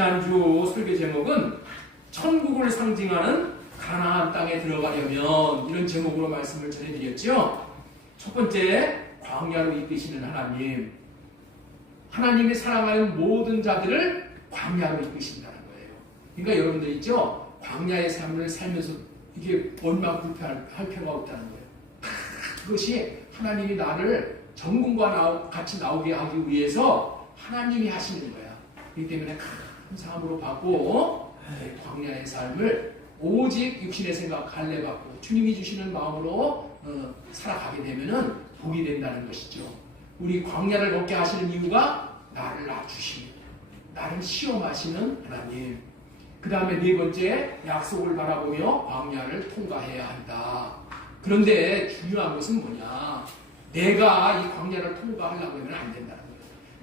지난주 설교 제목은 천국을 상징하는 가나안 땅에 들어가려면, 이런 제목으로 말씀을 전해드렸죠. 첫 번째, 광야로 이끄시는 하나님. 하나님이 사랑하는 모든 자들을 광야로 이끄신다는 거예요. 그러니까 여러분들 있죠? 광야의 삶을 살면서 이게 얼마나 불편할 필요가 없다는 거예요. 그것이 하나님이 나를 정금과 같이 나오게 하기 위해서 하나님이 하시는 거야. 그렇기 때문에 감사함으로 받고 광야의 삶을 오직 육신의 생각 갈래받고 주님이 주시는 마음으로 살아가게 되면은 복이 된다는 것이죠. 우리 광야를 걷게 하시는 이유가 나를 낮추시는, 나를 시험하시는 하나님. 그 다음에 네 번째, 약속을 바라보며 광야를 통과해야 한다. 그런데 중요한 것은 뭐냐? 내가 이 광야를 통과하려고 하면 안 된다는 거예요.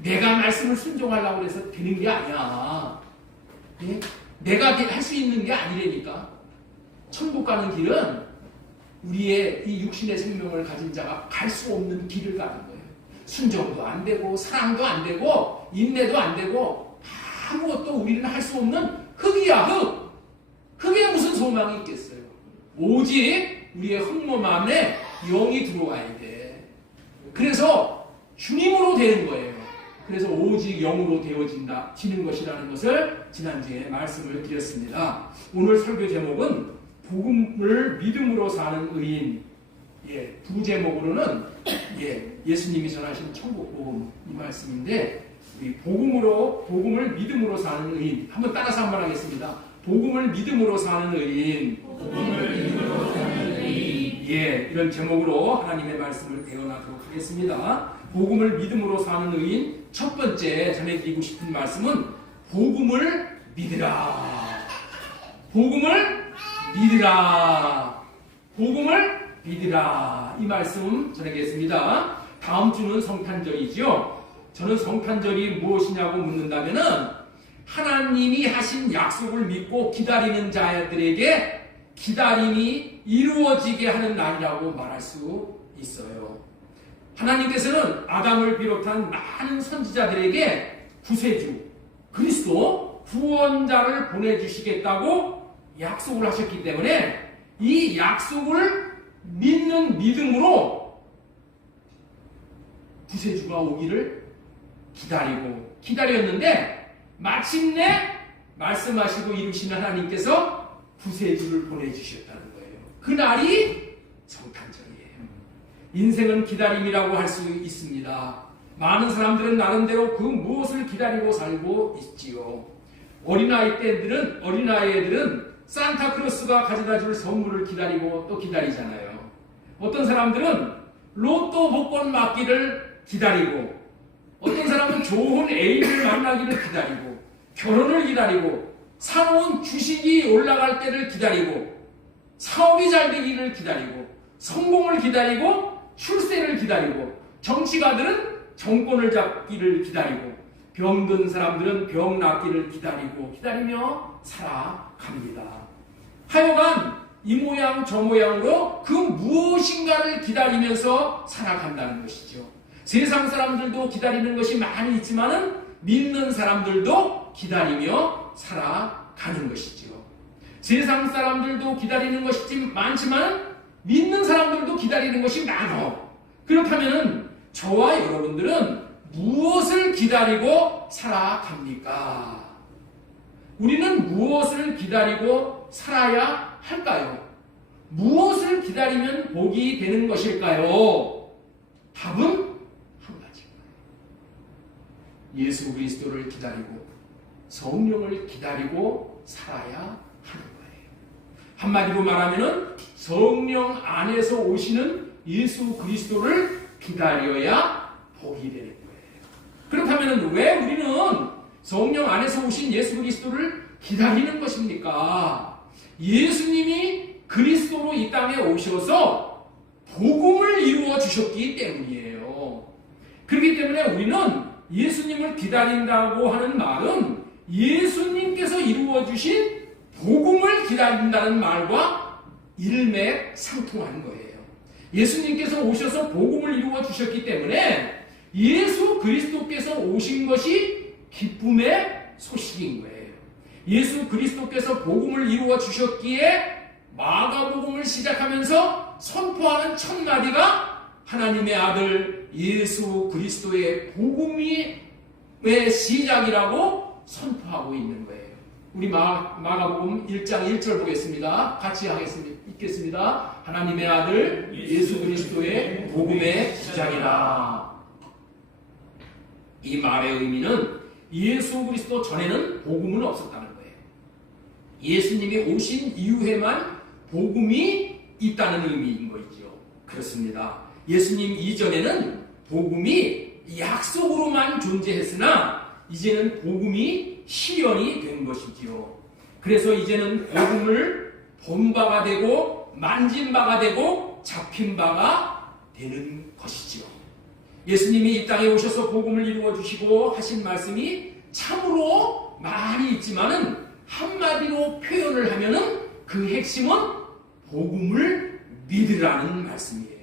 내가 말씀을 순종하려고 해서 되는 게 아니야. 예? 내가 할 수 있는 게 아니라니까. 천국 가는 길은 우리의 이 육신의 생명을 가진 자가 갈 수 없는 길을 가는 거예요. 순종도 안 되고 사랑도 안 되고 인내도 안 되고 아무것도 우리는 할 수 없는 흙이야, 흙. 흙에 무슨 소망이 있겠어요? 오직 우리의 흙몸 안에 영이 들어와야 돼. 그래서 주님으로 되는 거예요. 그래서 오직 영으로 되어지는 것이라는 것을 지난주에 말씀을 드렸습니다. 오늘 설교 제목은 복음을 믿음으로 사는 의인. 두 제목으로는 예수님이 전하신 천국 복음 이 말씀인데, 우리 복음을 믿음으로 사는 의인. 한번 따라서 한번 하겠습니다. 복음을 믿음으로 사는 의인. 복음을 믿음으로 사는 의인. 이런 제목으로 하나님의 말씀을 배워나가도록 하겠습니다. 복음을 믿음으로 사는 의인. 첫 번째 전해드리고 싶은 말씀은 복음을 믿으라. 복음을 믿으라. 복음을 믿으라. 이 말씀 전하겠습니다. 다음 주는 성탄절이죠. 저는 성탄절이 무엇이냐고 묻는다면은 하나님이 하신 약속을 믿고 기다리는 자들에게 기다림이 이루어지게 하는 날이라고 말할 수 있어요. 하나님께서는 아담을 비롯한 많은 선지자들에게 구세주, 그리스도, 구원자를 보내주시겠다고 약속을 하셨기 때문에 이 약속을 믿는 믿음으로 구세주가 오기를 기다렸는데 마침내 말씀하시고 이루시는 하나님께서 구세주를 보내주셨다는 거예요. 그 날이 성탄절이에요. 인생은 기다림이라고 할 수 있습니다. 많은 사람들은 나름대로 그 무엇을 기다리고 살고 있지요. 어린아이들은 산타크로스가 가져다 줄 선물을 기다리고 또 기다리잖아요. 어떤 사람들은 로또 복권 맞기를 기다리고, 어떤 사람은 좋은 애인을 만나기를 기다리고, 결혼을 기다리고, 사놓은 주식이 올라갈 때를 기다리고, 사업이 잘 되기를 기다리고, 성공을 기다리고, 출세를 기다리고, 정치가들은 정권을 잡기를 기다리고, 병든 사람들은 병 낫기를 기다리며 살아갑니다. 하여간 이 모양 저 모양으로 그 무엇인가를 기다리면서 살아간다는 것이죠. 세상 사람들도 기다리는 것이 많이 있지만은 믿는 사람들도 기다리며 살아가는 것이죠. 세상 사람들도 기다리는 것이 많지만 믿는 사람들도 기다리는 것이 많어. 그렇다면 저와 여러분들은 무엇을 기다리고 살아갑니까? 우리는 무엇을 기다리고 살아야 할까요? 무엇을 기다리면 복이 되는 것일까요? 답은 한 가지입니다. 예수 그리스도를 기다리고 성령을 기다리고 살아야 하는 거예요. 한마디로 말하면 성령 안에서 오시는 예수 그리스도를 기다려야 복이 되는 거예요. 그렇다면 왜 우리는 성령 안에서 오신 예수 그리스도를 기다리는 것입니까? 예수님이 그리스도로 이 땅에 오셔서 복음을 이루어 주셨기 때문이에요. 그렇기 때문에 우리는 예수님을 기다린다고 하는 말은 예수님께서 이루어 주신 복음을 기다린다는 말과 일맥상통하는 거예요. 예수님께서 오셔서 복음을 이루어 주셨기 때문에 예수 그리스도께서 오신 것이 기쁨의 소식인 거예요. 예수 그리스도께서 복음을 이루어 주셨기에 마가복음을 시작하면서 선포하는 첫 마디가 하나님의 아들 예수 그리스도의 복음의 시작이라고 선포하고 있는 거예요. 우리 마가복음 1장 1절 보겠습니다. 같이 읽겠습니다. 하나님의 아들 예수 그리스도의 복음의 시작이라. 이 말의 의미는 예수 그리스도 전에는 복음은 없었다는 거예요. 예수님이 오신 이후에만 복음이 있다는 의미인 거죠. 그렇습니다. 예수님 이전에는 복음이 약속으로만 존재했으나 이제는 복음이 실현이 된 것이지요. 그래서 이제는 복음을 본 바가 되고 만진 바가 되고 잡힌 바가 되는 것이지요. 예수님이 이 땅에 오셔서 복음을 이루어 주시고 하신 말씀이 참으로 많이 있지만은 한마디로 표현을 하면은 그 핵심은 복음을 믿으라는 말씀이에요.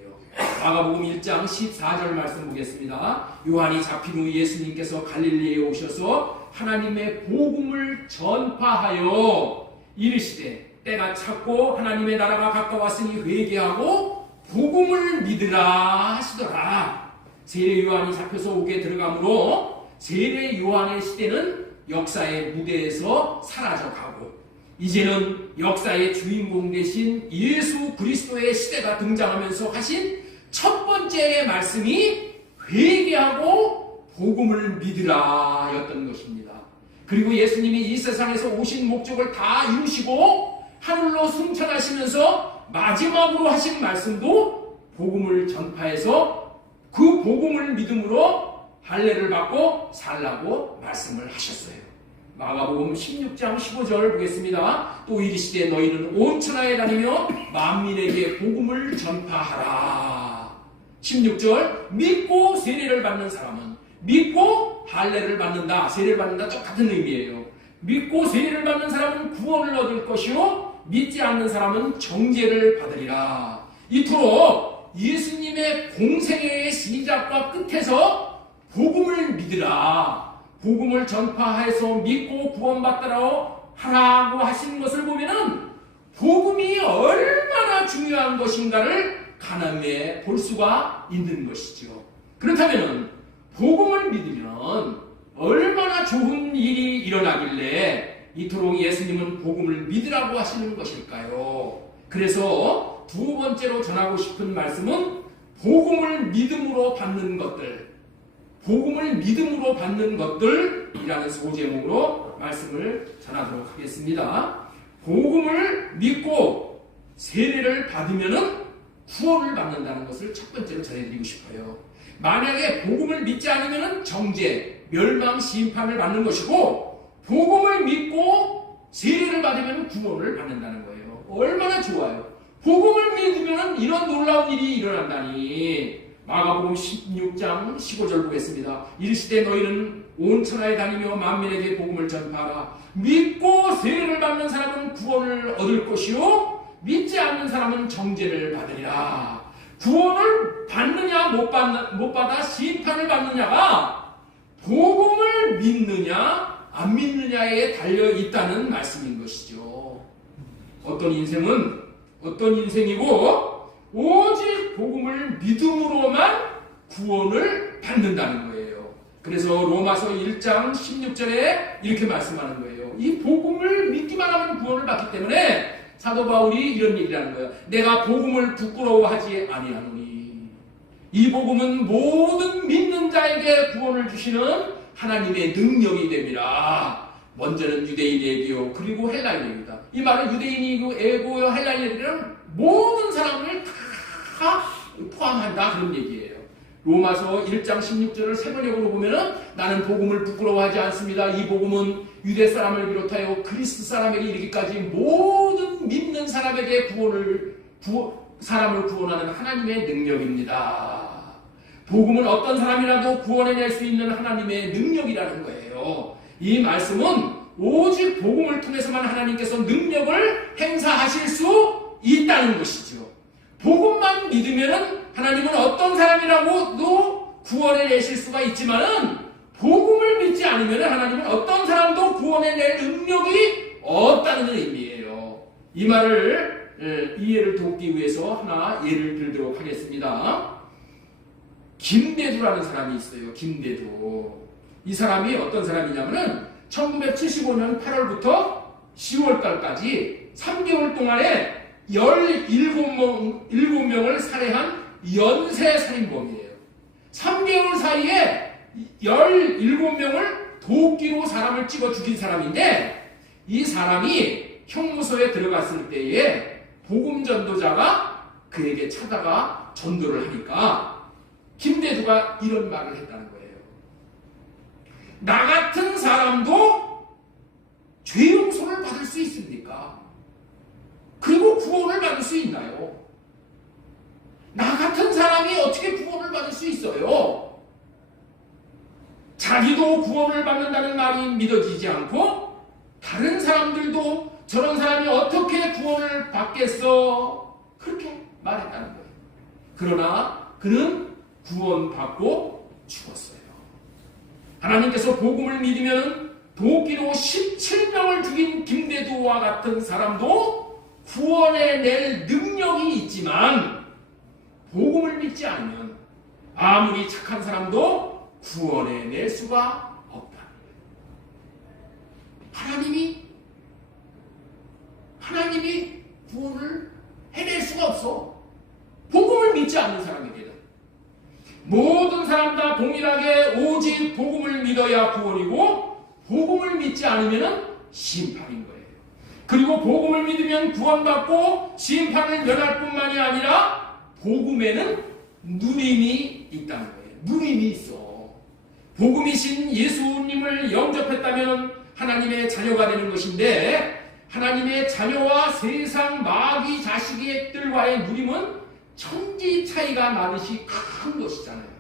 마가복음 1장 14절 말씀 보겠습니다. 요한이 잡힌 후 예수님께서 갈릴리에 오셔서 하나님의 복음을 전파하여 이르시되 때가 찼고 하나님의 나라가 가까웠으니 회개하고 복음을 믿으라 하시더라. 세례 요한이 잡혀서 옥에 들어가므로 세례 요한의 시대는 역사의 무대에서 사라져가고 이제는 역사의 주인공 되신 예수 그리스도의 시대가 등장하면서 하신 첫 번째의 말씀이 회개하고 복음을 믿으라 였던 것입니다. 그리고 예수님이 이 세상에서 오신 목적을 다 이루시고 하늘로 승천하시면서 마지막으로 하신 말씀도 복음을 전파해서 그 복음을 믿음으로 할례를 받고 살라고 말씀을 하셨어요. 마가복음 16장 15절 보겠습니다. 또 이르시되 너희는 온 천하에 다니며 만민에게 복음을 전파하라. 16절 믿고 세례를 받는 사람은 믿고 할례를 받는다. 세례를 받는다 똑같은 의미예요. 믿고 세례를 받는 사람은 구원을 얻을 것이요 믿지 않는 사람은 정죄를 받으리라. 이토록 예수님의 공생애의 시작과 끝에서 복음을 믿으라, 복음을 전파해서 믿고 구원받더라 하라고 하신 것을 보면은 복음이 얼마나 중요한 것인가를 가늠해 볼 수가 있는 것이죠. 그렇다면은 복음을 믿으면 얼마나 좋은 일이 일어나길래 이토록 예수님은 복음을 믿으라고 하시는 것일까요? 그래서 두 번째로 전하고 싶은 말씀은 복음을 믿음으로 받는 것들, 복음을 믿음으로 받는 것들이라는 소제목으로 말씀을 전하도록 하겠습니다. 복음을 믿고 세례를 받으면은 구원을 받는다는 것을 첫 번째로 전해드리고 싶어요. 만약에 복음을 믿지 않으면 정죄, 멸망, 심판을 받는 것이고 복음을 믿고 세례를 받으면 구원을 받는다는 거예요. 얼마나 좋아요. 복음을 믿으면 이런 놀라운 일이 일어난다니. 마가복음 16장 15절 보겠습니다. 이르시되 너희는 온 천하에 다니며 만민에게 복음을 전파하라. 믿고 세례를 받는 사람은 구원을 얻을 것이요 믿지 않는 사람은 정죄를 받으리라. 구원을 받느냐 못 받아 심판을 받느냐가 복음을 믿느냐 안 믿느냐에 달려 있다는 말씀인 것이죠. 어떤 인생이고 오직 복음을 믿음으로만 구원을 받는다는 거예요. 그래서 로마서 1장 16절에 이렇게 말씀하는 거예요. 이 복음을 믿기만 하면 구원을 받기 때문에 사도 바울이 이런 얘기를 하는 거예요. 내가 복음을 부끄러워하지 아니하노니. 이 복음은 모든 믿는 자에게 구원을 주시는 하나님의 능력이 됩니다. 먼저는 유대인에게요 그리고 헬라인입니다. 이 말은 유대인이고 에고요 헬라인에게는 모든 사람을 다 포함한다 그런 얘기예요. 로마서 1장 16절을 세 번역으로 보면은 나는 복음을 부끄러워하지 않습니다. 이 복음은 유대 사람을 비롯하여 그리스 사람에게 이르기까지 모든 믿는 사람에게 사람을 구원하는 하나님의 능력입니다. 복음은 어떤 사람이라도 구원해낼 수 있는 하나님의 능력이라는 거예요. 이 말씀은 오직 복음을 통해서만 하나님께서 능력을 행사하실 수 있다는 것이죠. 복음만 믿으면은 하나님은 어떤 사람이라고도 구원해 내실 수가 있지만은 복음을 믿지 않으면 하나님은 어떤 사람도 구원해낼 능력이 없다는 의미예요. 이 말을 이해를 돕기 위해서 하나 예를 들도록 하겠습니다. 김대두라는 사람이 있어요. 김대두. 이 사람이 어떤 사람이냐면은 1975년 8월부터 10월달까지 3개월 동안에 17명을 살해한 연쇄 살인범이에요. 3개월 사이에 17명을 도끼로 사람을 찍어 죽인 사람인데, 이 사람이 형무소에 들어갔을 때에 복음 전도자가 그에게 찾아가 전도를 하니까 김대두가 이런 말을 했다는 거예요. 나 같은 사람도 죄 용서를 받을 수 있습니까? 그리고 구원을 받을 수 있나요? 나 같은 사람이 어떻게 구원을 받을 수 있어요? 자기도 구원을 받는다는 말이 믿어지지 않고 다른 사람들도 저런 사람이 어떻게 구원을 받겠어? 그렇게 말했다는 거예요. 그러나 그는 구원받고 죽었어요. 하나님께서 복음을 믿으면 도끼로 17명을 죽인 김대두와 같은 사람도 구원해낼 능력이 있지만, 복음을 믿지 않으면 아무리 착한 사람도 구원해낼 수가 없다. 하나님이 구원을 해낼 수가 없어. 복음을 믿지 않는 사람에게는. 모든 사람 다 동일하게 오직 복음을 믿어야 구원이고, 복음을 믿지 않으면 심판인 거예요. 그리고 복음을 믿으면 구원받고 심판을 면할 뿐만이 아니라 복음에는 누림이 있다는 거예요. 누림이 있어. 복음이신 예수님을 영접했다면 하나님의 자녀가 되는 것인데, 하나님의 자녀와 세상 마귀 자식들과의 누림은 천지 차이가 나듯이 큰 것이잖아요.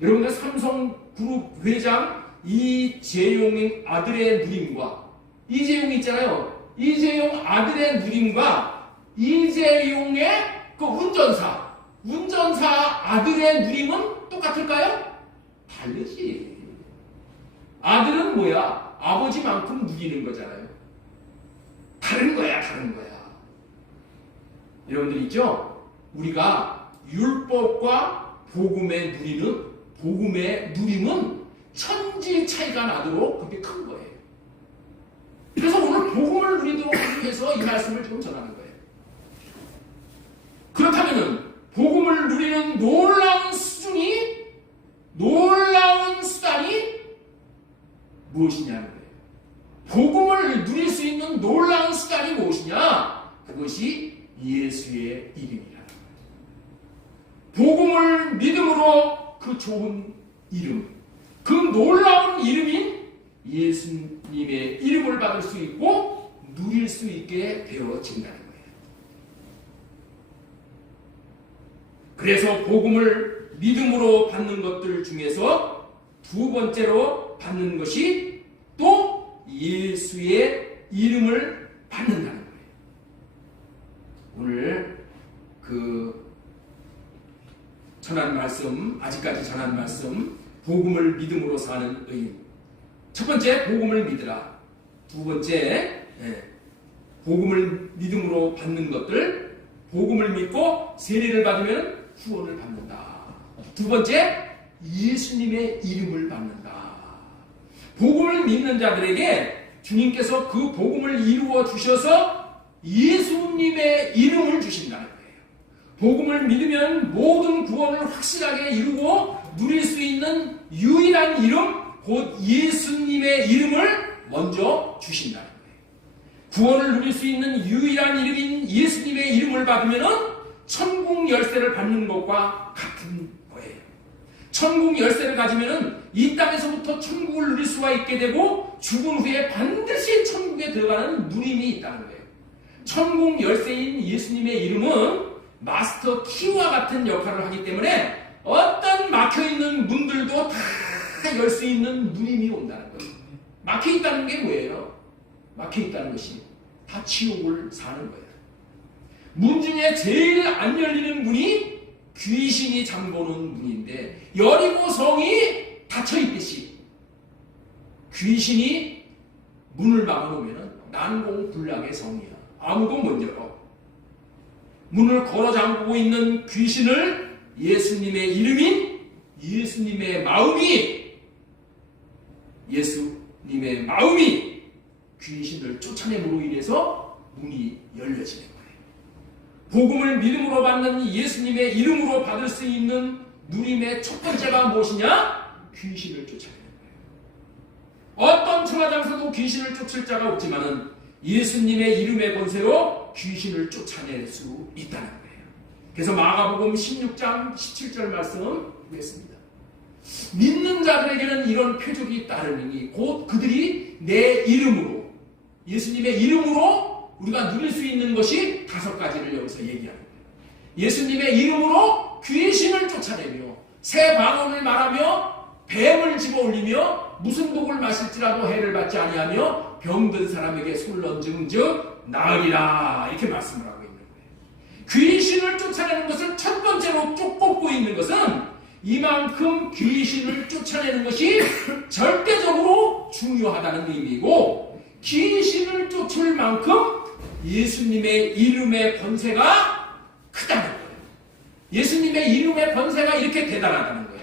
여러분들 삼성그룹 회장 이재용 아들의 누림과, 이재용 있잖아요. 이재용 아들의 누림과 이재용의 그 운전사 아들의 누림은 똑같을까요? 다르지. 아들은 뭐야? 아버지만큼 누리는 거잖아요. 다른 거야. 여러분들 있죠? 우리가 율법과 복음의 누림은 천지 차이가 나도록 그렇게 큰 거예요. 그래서 오늘 복음을 누리도록 하기 위해서 이 말씀을 지금 전하는 거예요. 그렇다면 복음을 누리는 놀라운 수단이 무엇이냐는 거예요. 복음을 누릴 수 있는 놀라운 수단이 무엇이냐? 그것이 예수의 이름이라는 거예요. 복음을 믿음으로 그 좋은 이름, 그 놀라운 이름인 예수님의 이름을 받을 수 있고 누릴 수 있게 되어진다는 거예요. 그래서 복음을 믿음으로 받는 것들 중에서 두 번째로 받는 것이 또 예수의 이름을 받는다는 거예요. 오늘 아직까지 전한 말씀, 복음을 믿음으로 사는 의인. 첫 번째, 복음을 믿으라. 두 번째, 복음을 믿음으로 받는 것들, 복음을 믿고 세례를 받으면 구원을 받는다. 두 번째, 예수님의 이름을 받는다. 복음을 믿는 자들에게 주님께서 그 복음을 이루어 주셔서 예수님의 이름을 주신다는 거예요. 복음을 믿으면 모든 구원을 확실하게 이루고 누릴 수 있는 유일한 이름, 곧 예수님의 이름을 먼저 주신다는 거예요. 구원을 누릴 수 있는 유일한 이름인 예수님의 이름을 받으면 천국 열쇠를 받는 것과 같은 거예요. 천국 열쇠를 가지면 이 땅에서부터 천국을 누릴 수가 있게 되고 죽은 후에 반드시 천국에 들어가는 누림이 있다는 거예요. 천국 열쇠인 예수님의 이름은 마스터 키와 같은 역할을 하기 때문에 어떤 막혀있는 문들도 다 열 수 있는 누림이 온다는 거예요. 막혀있다는 게 뭐예요? 막혀있다는 것이 다 지옥을 사는 거예요. 문 중에 제일 안 열리는 문이 귀신이 잠그는 문인데, 여리고 성이 닫혀있듯이 귀신이 문을 막아놓으면 난공불락의 성이야. 아무도 못 열어. 문을 걸어 잠그고 있는 귀신을 예수님의 이름인 예수님의 마음이 귀신을 쫓아냄으로 인해서 문이 열려지는 거예요. 복음을 믿음으로 받는 예수님의 이름으로 받을 수 있는 누림의 첫 번째가 무엇이냐? 귀신을 쫓아내는 거예요. 어떤 천하장사도 귀신을 쫓을 자가 없지만은 예수님의 이름의 권세로 귀신을 쫓아낼 수 있다는 거예요. 그래서 마가복음 16장 17절 말씀 보겠습니다. 믿는 자들에게는 이런 표적이 따르니 곧 그들이 내 이름으로, 예수님의 이름으로 우리가 누릴 수 있는 것이 5가지를 여기서 얘기하는 거예요. 예수님의 이름으로 귀신을 쫓아내며 새 방언을 말하며 뱀을 집어올리며 무슨 독을 마실지라도 해를 받지 아니하며 병든 사람에게 손을 얹은즉 나으리라, 이렇게 말씀을 하고 있는 거예요. 귀신을 쫓아내는 것을 첫 번째로 쭉 꼽고 있는 것은 이만큼 귀신을 쫓아내는 것이 절대적으로 중요하다는 의미고, 귀신을 쫓을 만큼 예수님의 이름의 권세가 크다는 거예요. 예수님의 이름의 권세가 이렇게 대단하다는 거예요.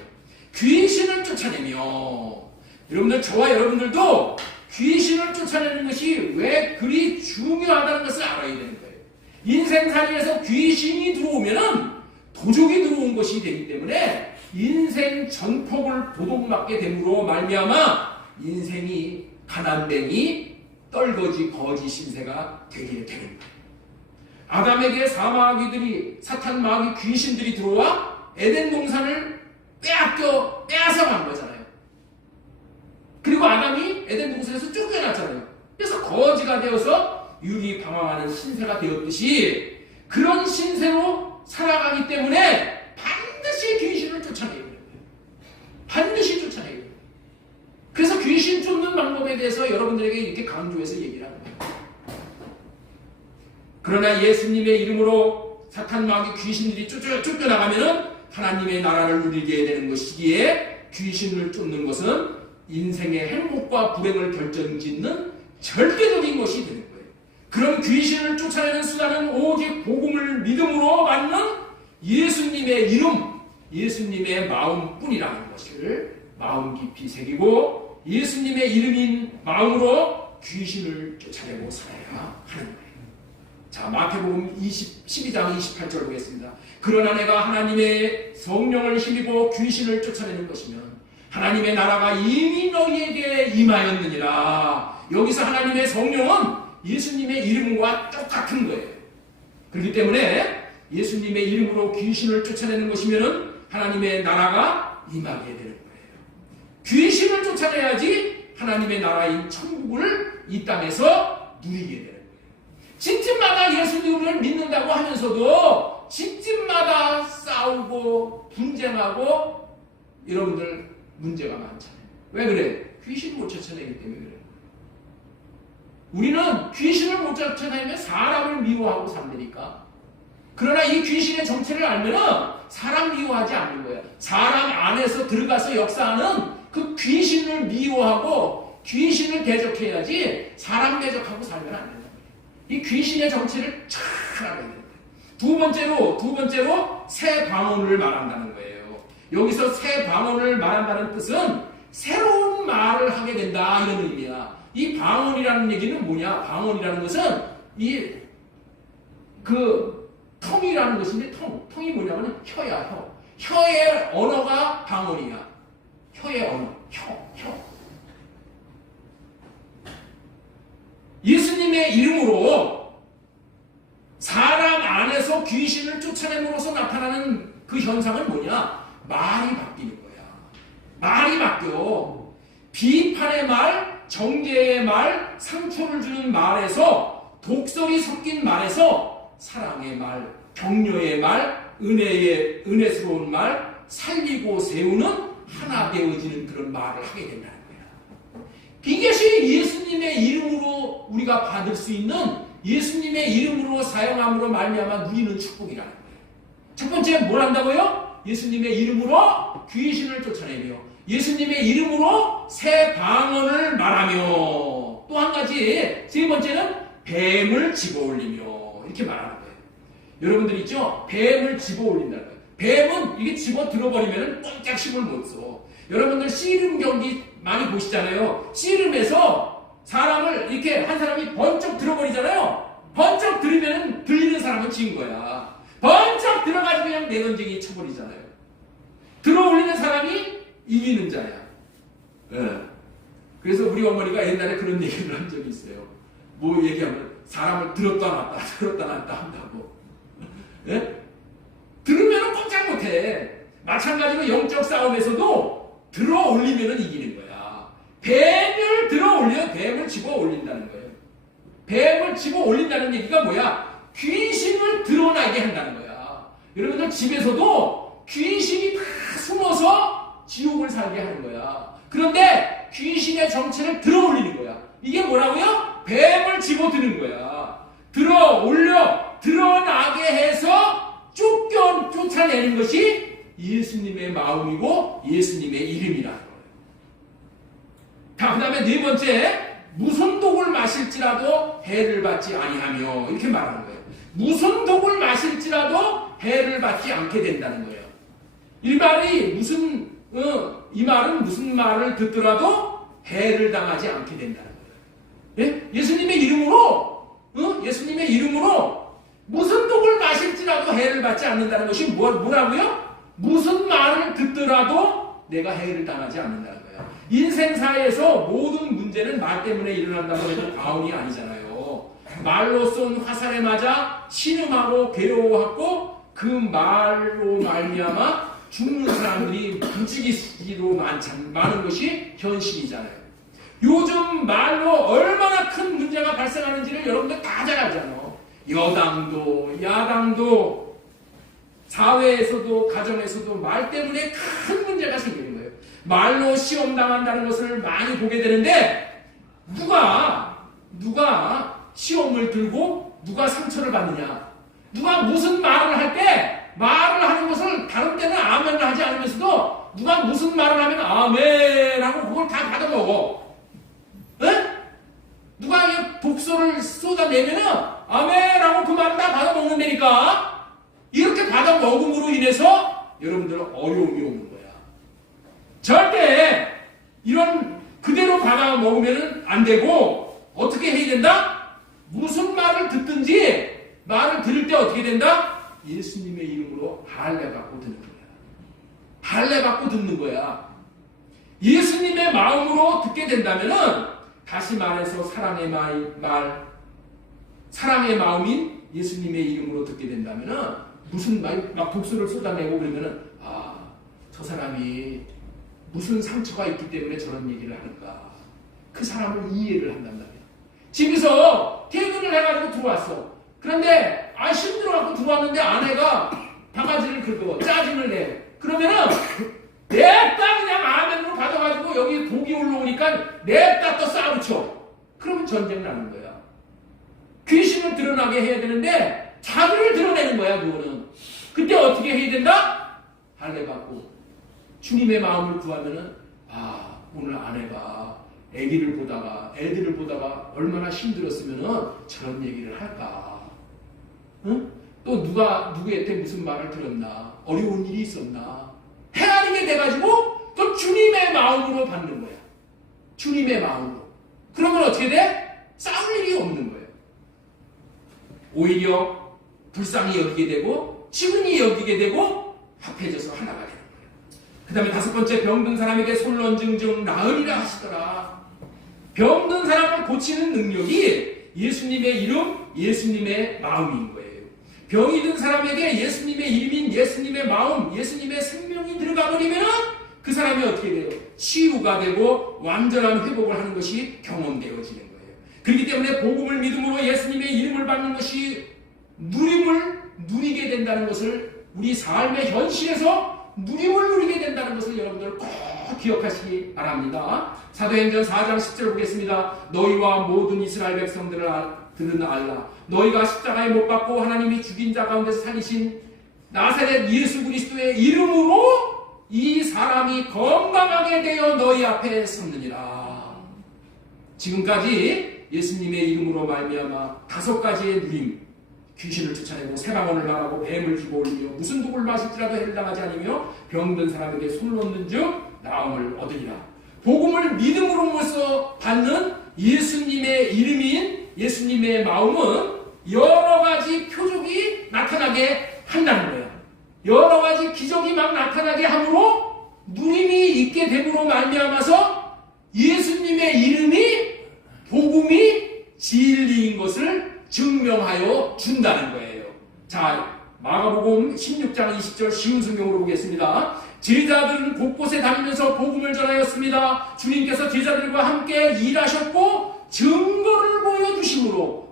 귀신을 쫓아내며, 여러분들, 저와 여러분들도 귀신을 쫓아내는 것이 왜 그리 중요하다는 것을 알아야 되는 거예요. 인생살이에서 귀신이 들어오면은 도적이 들어온 것이 되기 때문에 인생 전폭을 도둑맞게 됨으로 말미암아 인생이 가난뱅이 떨거지 거지 신세가 되게 되는 거예요. 아담에게 사마귀들이, 사탄 마귀 귀신들이 들어와 에덴 동산을 빼앗아간 거잖아요. 그리고 아담이 에덴 동산에서 쫓겨났잖아요. 그래서 거지가 되어서 유리방황하는 신세가 되었듯이 그런 신세로 살아가기 때문에 반드시 귀신을 쫓아내야 돼요. 반드시 쫓아내야 돼요. 그래서 귀신 쫓는 방법에 대해서 여러분들에게 이렇게 강조해서 얘기를 하는 거예요. 그러나 예수님의 이름으로 사탄 마귀 귀신들이 쫓겨나가면은 하나님의 나라를 누리게 되는 것이기에 귀신을 쫓는 것은 인생의 행복과 불행을 결정짓는 절대적인 것이 되는 거예요. 그럼 귀신을 쫓아내는 수단은 오직 복음을 믿음으로 받는 예수님의 이름, 예수님의 마음뿐이라는 것을 마음 깊이 새기고 예수님의 이름인 마음으로 귀신을 쫓아내고 살아야 하는 거예요. 자, 마태복음 12장 28절 보겠습니다. 그러나 내가 하나님의 성령을 힘입어 귀신을 쫓아내는 것이면 하나님의 나라가 이미 너희에게 임하였느니라. 여기서 하나님의 성령은 예수님의 이름과 똑같은 거예요. 그렇기 때문에 예수님의 이름으로 귀신을 쫓아내는 것이면 하나님의 나라가 임하게 되는 거예요. 귀신을 쫓아내야지 하나님의 나라인 천국을 이 땅에서 누리게 되는 거예요. 집집마다 예수님을 믿는다고 하면서도 집집마다 싸우고 분쟁하고 여러분들 문제가 많잖아요. 왜 그래? 귀신 못 쫓아내기 때문에 그래요. 우리는 귀신을 못 쫓아내면 사람을 미워하고 산다니까. 그러나 이 귀신의 정체를 알면은 사람 미워하지 않는 거예요. 사람 안에서 들어가서 역사하는 그 귀신을 미워하고 귀신을 대적해야지 사람 대적하고 살면 안 된다. 이 귀신의 정체를 잘 알아야 돼요. 두 번째로 새 방언을 말한다는 거예요. 여기서 새 방언을 말한다는 뜻은 새로운 말을 하게 된다, 이런 의미야. 이 방언이라는 얘기는 뭐냐? 방언이라는 것은 텅이라는 것인데, 텅이 뭐냐면 혀야, 혀의 언어가 방언이야. 혀의 언어, 혀. 예수님의 이름으로 사람 안에서 귀신을 쫓아냄으로써 나타나는 그 현상은 뭐냐? 말이 바뀌는 거야. 말이 바뀌어. 비판의 말, 정죄의 말, 상처를 주는 말에서, 독설이 섞인 말에서 사랑의 말, 격려의 말, 은혜스러운 말, 살리고 세우는 하나 되어지는 그런 말을 하게 된다는 거야. 이것이 예수님의 이름으로 우리가 받을 수 있는, 예수님의 이름으로 사용함으로 말미암아 누리는 축복이라는 거예요. 첫 번째 뭘 한다고요? 예수님의 이름으로 귀신을 쫓아내며 예수님의 이름으로 새 방언을 말하며, 또 한 가지 세 번째는 뱀을 집어올리며, 이렇게 말하는 거예요. 여러분들 있죠? 뱀을 집어올린다는 거예요. 뱀은 이게 집어 들어버리면 꼼짝 힘을 못 써. 여러분들 씨름 경기 많이 보시잖아요. 씨름에서 사람을 이렇게 한 사람이 번쩍 들어버리잖아요. 번쩍 들으면 들리는 사람은 진 거야. 번쩍 들어가지고 그냥 내던지기 쳐버리잖아요. 들어올리는 사람이 이기는 자야. 예. 그래서 우리 어머니가 옛날에 그런 얘기를 한 적이 있어요. 뭐 얘기하면 사람을 들었다 놨다 들었다 놨다 한다고. 예? 들으면 꼼짝 못해. 마찬가지로 영적 싸움에서도 들어 올리면 이기는 거야. 뱀을 들어 올려 뱀을 집어 올린다는 거예요. 뱀을 집어 올린다는 얘기가 뭐야? 귀신을 드러나게 한다는 거야. 여러분들 집에서도 귀신이 다 숨어서 지옥을 살게 하는 거야. 그런데 귀신의 정체를 들어 올리는 거야. 이게 뭐라고요? 뱀을 집어 드는 거야. 들어 올려 드러나게 해서 쫓아내는 것이 예수님의 마음이고 예수님의 이름이라는 거예요. 그 다음에 네 번째, 무슨 독을 마실지라도 해를 받지 아니하며, 이렇게 말하는 거예요. 무슨 독을 마실지라도 해를 받지 않게 된다는 거예요. 이 말은 무슨 말을 듣더라도 해를 당하지 않게 된다는 거예요. 예? 예수님의 이름으로 무슨 독을 마실지라도 해를 받지 않는다는 것이 뭐라고요? 무슨 말을 듣더라도 내가 해를 당하지 않는다는 거예요. 인생사에서 모든 문제는 말 때문에 일어난다고 해도 과언이 아니잖아요. 말로 쏜 화살에 맞아 신음하고 괴로워하고 그 말로 말미암아 죽는 사람들이 무지기수로 많은 것이 현실이잖아요. 요즘 말로 얼마나 큰 문제가 발생하는지를 여러분들 다 잘 알잖아요. 여당도 야당도 사회에서도 가정에서도 말 때문에 큰 문제가 생기는 거예요. 말로 시험 당한다는 것을 많이 보게 되는데 누가 시험을 들고 누가 상처를 받느냐? 누가 무슨 말을 할 때 말을 하는 것을 다른 때는 아멘을 하지 않으면서도 누가 무슨 말을 하면 아멘 하고 그걸 다 받아먹어. 에? 누가 독소를 쏟아내면은 아멘 하고 그 말을 다 받아먹는다니까. 이렇게 받아먹음으로 인해서 여러분들은 어려움이 오는 거야. 절대 이런 그대로 받아먹으면 안 되고 어떻게 해야 된다? 무슨 말을 듣든지 말을 들을 때 어떻게 된다? 예수님의 이름으로 할례 받고 듣는 거야. 할례 받고 듣는 거야. 예수님의 마음으로 듣게 된다면은 다시 말해서 사랑의 마음인 예수님의 이름으로 듣게 된다면은 무슨 막 독소를 쏟아내고 그러면은 저 사람이 무슨 상처가 있기 때문에 저런 얘기를 하는가. 그 사람을 이해를 한단 말이야. 집에서 퇴근을 해가지고 들어왔어. 그런데 힘들어갖고 들어왔는데 아내가 바가지를 긁어 짜증을 내. 그러면은 냅다 그냥 아멘으로 받아가지고 여기 독이 올라오니까 냅다 또 싸우쳐. 그러면 전쟁 나는 거야. 귀신을 드러나게 해야 되는데 자기를 드러내는 거야. 그거는. 그때 어떻게 해야 된다? 할례 받고 주님의 마음을 구하면은 오늘 아내가 애들을 보다가 얼마나 힘들었으면은 저런 얘기를 할까. 응? 또 누구한테 무슨 말을 들었나? 어려운 일이 있었나? 헤아리게 돼가지고 또 주님의 마음으로 받는 거야. 주님의 마음으로. 그러면 어떻게 돼? 싸울 일이 없는 거예요. 오히려 불쌍히 여기게 되고 친근히 여기게 되고 합해져서 하나가 되는 거예요. 그 다음에 다섯 번째, 병든 사람에게 솔론증증 나으리라 하시더라. 병든 사람을 고치는 능력이 예수님의 이름, 예수님의 마음인 거예요. 병이 든 사람에게 예수님의 이름인 예수님의 마음, 예수님의 생명이 들어가 버리면 그 사람이 어떻게 돼요? 치유가 되고 완전한 회복을 하는 것이 경험되어지는 거예요. 그렇기 때문에 복음을 믿음으로 예수님의 이름을 받는 것이 누림을 누리게 된다는 것을, 우리 삶의 현실에서 누림을 누리게 된다는 것을 여러분들 꼭 기억하시기 바랍니다. 사도행전 4장 10절 보겠습니다. 너희와 모든 이스라엘 백성들을 들은 알라. 너희가 십자가에 못 박고 하나님이 죽인 자 가운데서 살리신 나사렛 예수 그리스도의 이름으로 이 사람이 건강하게 되어 너희 앞에 섰느니라. 지금까지 예수님의 이름으로 말미암아 5가지의 누림, 귀신을 쫓아내고 새방언을 말하고 뱀을 집어 올리며 무슨 독을 마실지라도 해를 당하지 않으며 병든 사람에게 손을 얹는 즉 나음을 얻으리라. 복음을 믿음으로써 받는 예수님의 이름인 예수님의 마음은 여러 가지 표적이 나타나게 한다는 거예요. 여러 가지 기적이 막 나타나게 함으로 누림이 있게 됨으로 말미암아서 예수님의 이름이 복음이 진리인 것을 증명하여 준다는 거예요. 자, 마가복음 16장 20절 쉬운 성경으로 보겠습니다. 제자들은 곳곳에 다니면서 복음을 전하였습니다. 주님께서 제자들과 함께 일하셨고 증거를 보여주심으로